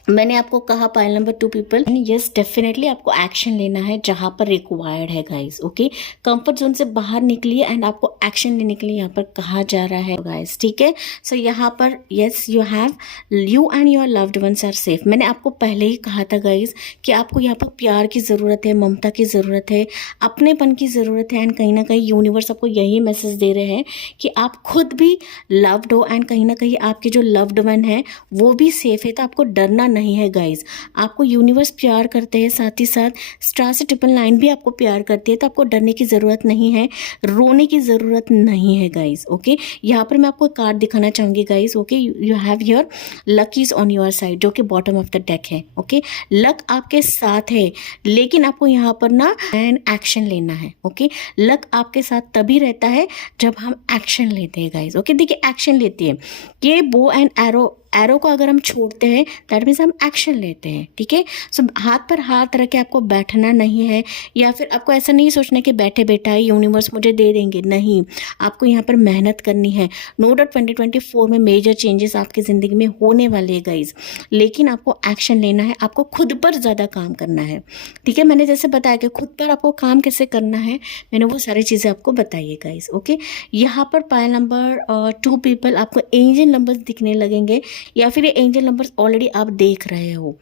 मैंने आपको कहा pile number 2 people, yes definitely आपको एक्शन लेना है जहाँ पर रिक्वायर्ड है गाइस। ओके, कंफर्ट जोन से बाहर निकलिए एंड आपको एक्शन लेने के लिए यहाँ पर कहा जा रहा है गाइस। ठीक है, सो यहाँ पर yes you have, you and your loved ones are safe. मैंने आपको पहले ही कहा था गाइस कि आपको यहाँ पर प्यार की ज़रूरत है, ममता की ज़रूरत है, अपनेपन की ज़रूरत है, एंड कहीं ना कहीं यूनिवर्स आपको यही मैसेज दे रहे हैं कि आप खुद भी लव्ड हो एंड कहीं ना कहीं आपके जो लव्ड वन है वो भी सेफ है, तो आपको डरना नहीं है गाइज। आपको यूनिवर्स प्यार करते हैं, साथ ही साथ स्टार से 999 भी आपको प्यार करती है, तो आपको डरने की ज़रूरत नहीं है, रोने की ज़रूरत नहीं है गाइज। ओके, यहाँ पर मैं आपको कार्ड दिखाना चाहूँगी guys. Okay, you have your luck is on your side, जो कि बॉटम ऑफ द डेक है। ओके, लक आपके साथ है, लेकिन आपको यहाँ पर ना एंड एक्शन लेना है। ओके, लक आपके साथ तभी रहता है जब हम एक्शन लेते हैं गाइज। ओके, देखिए एक्शन लेती है कि बो एंड एरो को अगर हम छोड़ते हैं दैट मीन्स हम एक्शन लेते हैं। ठीक है, सो हाथ पर हाथ रख के आपको बैठना नहीं है, या फिर आपको ऐसा नहीं सोचना कि बैठे बैठा यूनिवर्स मुझे दे देंगे, नहीं, आपको यहाँ पर मेहनत करनी है। नो डाउट 2024 में मेजर चेंजेस आपकी ज़िंदगी में होने वाले हैं गाइज, लेकिन आपको एक्शन लेना है, आपको खुद पर ज़्यादा काम करना है। ठीक है, मैंने जैसे बताया कि खुद पर आपको काम कैसे करना है, मैंने वो सारी चीज़ें आपको बताई है गाइज। ओके, यहाँ पर पाइल नंबर 2 पीपल आपको एंजल नंबर्स दिखने लगेंगे, या फिर ये एंजल नंबर्स ऑलरेडी आप देख रहे हो।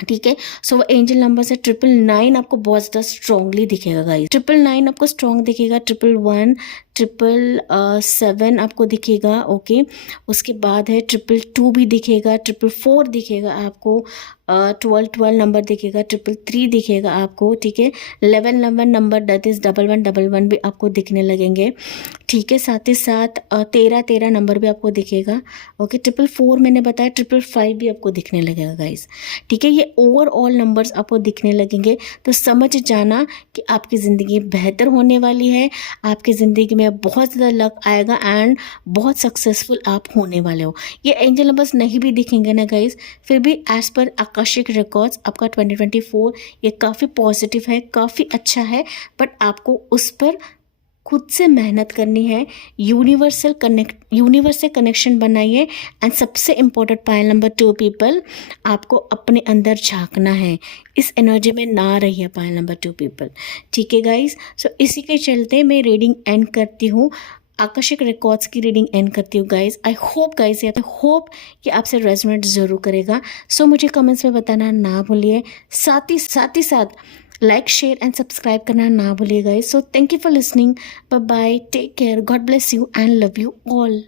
ठीक है, सो वो एंजल नंबर से 999 आपको बहुत ज़्यादा स्ट्रांगली दिखेगा गाइस। 999 आपको स्ट्रांग दिखेगा, 111 777 आपको दिखेगा, ओके। उसके बाद है 222 भी दिखेगा, 444 दिखेगा आपको, 12 नंबर दिखेगा, 333 दिखेगा आपको, ठीक है। 11 नंबर दैट इज़ 1111 भी आपको दिखने लगेंगे, ठीक है। साथ ही साथ 13 नंबर भी आपको दिखेगा, ओके। 444 मैंने बताया, 555 भी आपको दिखने लगेगा गाइस, ठीक है। ये ओवरऑल नंबर्स आपको दिखने लगेंगे, तो समझ जाना कि आपकी ज़िंदगी बेहतर होने वाली है, आपकी ज़िंदगी में बहुत ज़्यादा लक आएगा एंड बहुत सक्सेसफुल आप होने वाले हो। ये एंजल नंबर्स नहीं भी दिखेंगे ना गाइस, फिर भी एज़ पर आकाशिक रिकॉर्ड्स आपका 2024 ये काफ़ी पॉजिटिव है, काफ़ी अच्छा है, बट आपको उस पर खुद से मेहनत करनी है, यूनिवर्स से कनेक्शन बनाइए एंड सबसे इम्पोर्टेंट पॉइंट नंबर 2 पीपल, आपको अपने अंदर झांकना है, इस एनर्जी में ना रहिए पॉइंट नंबर 2 पीपल, ठीक है गाइस। सो इसी के चलते मैं रीडिंग एंड करती हूँ, आकर्षक रिकॉर्ड्स की रीडिंग एंड करती हूँ गाइस। आई होप कि आपसे रेजोनेट ज़रूर करेगा। सो मुझे कमेंट्स में बताना ना भूलिए, साथ ही साथ लाइक शेयर एंड सब्सक्राइब करना ना भूलिए guys. So thank you for listening, bye bye, take care, God bless you and love you all.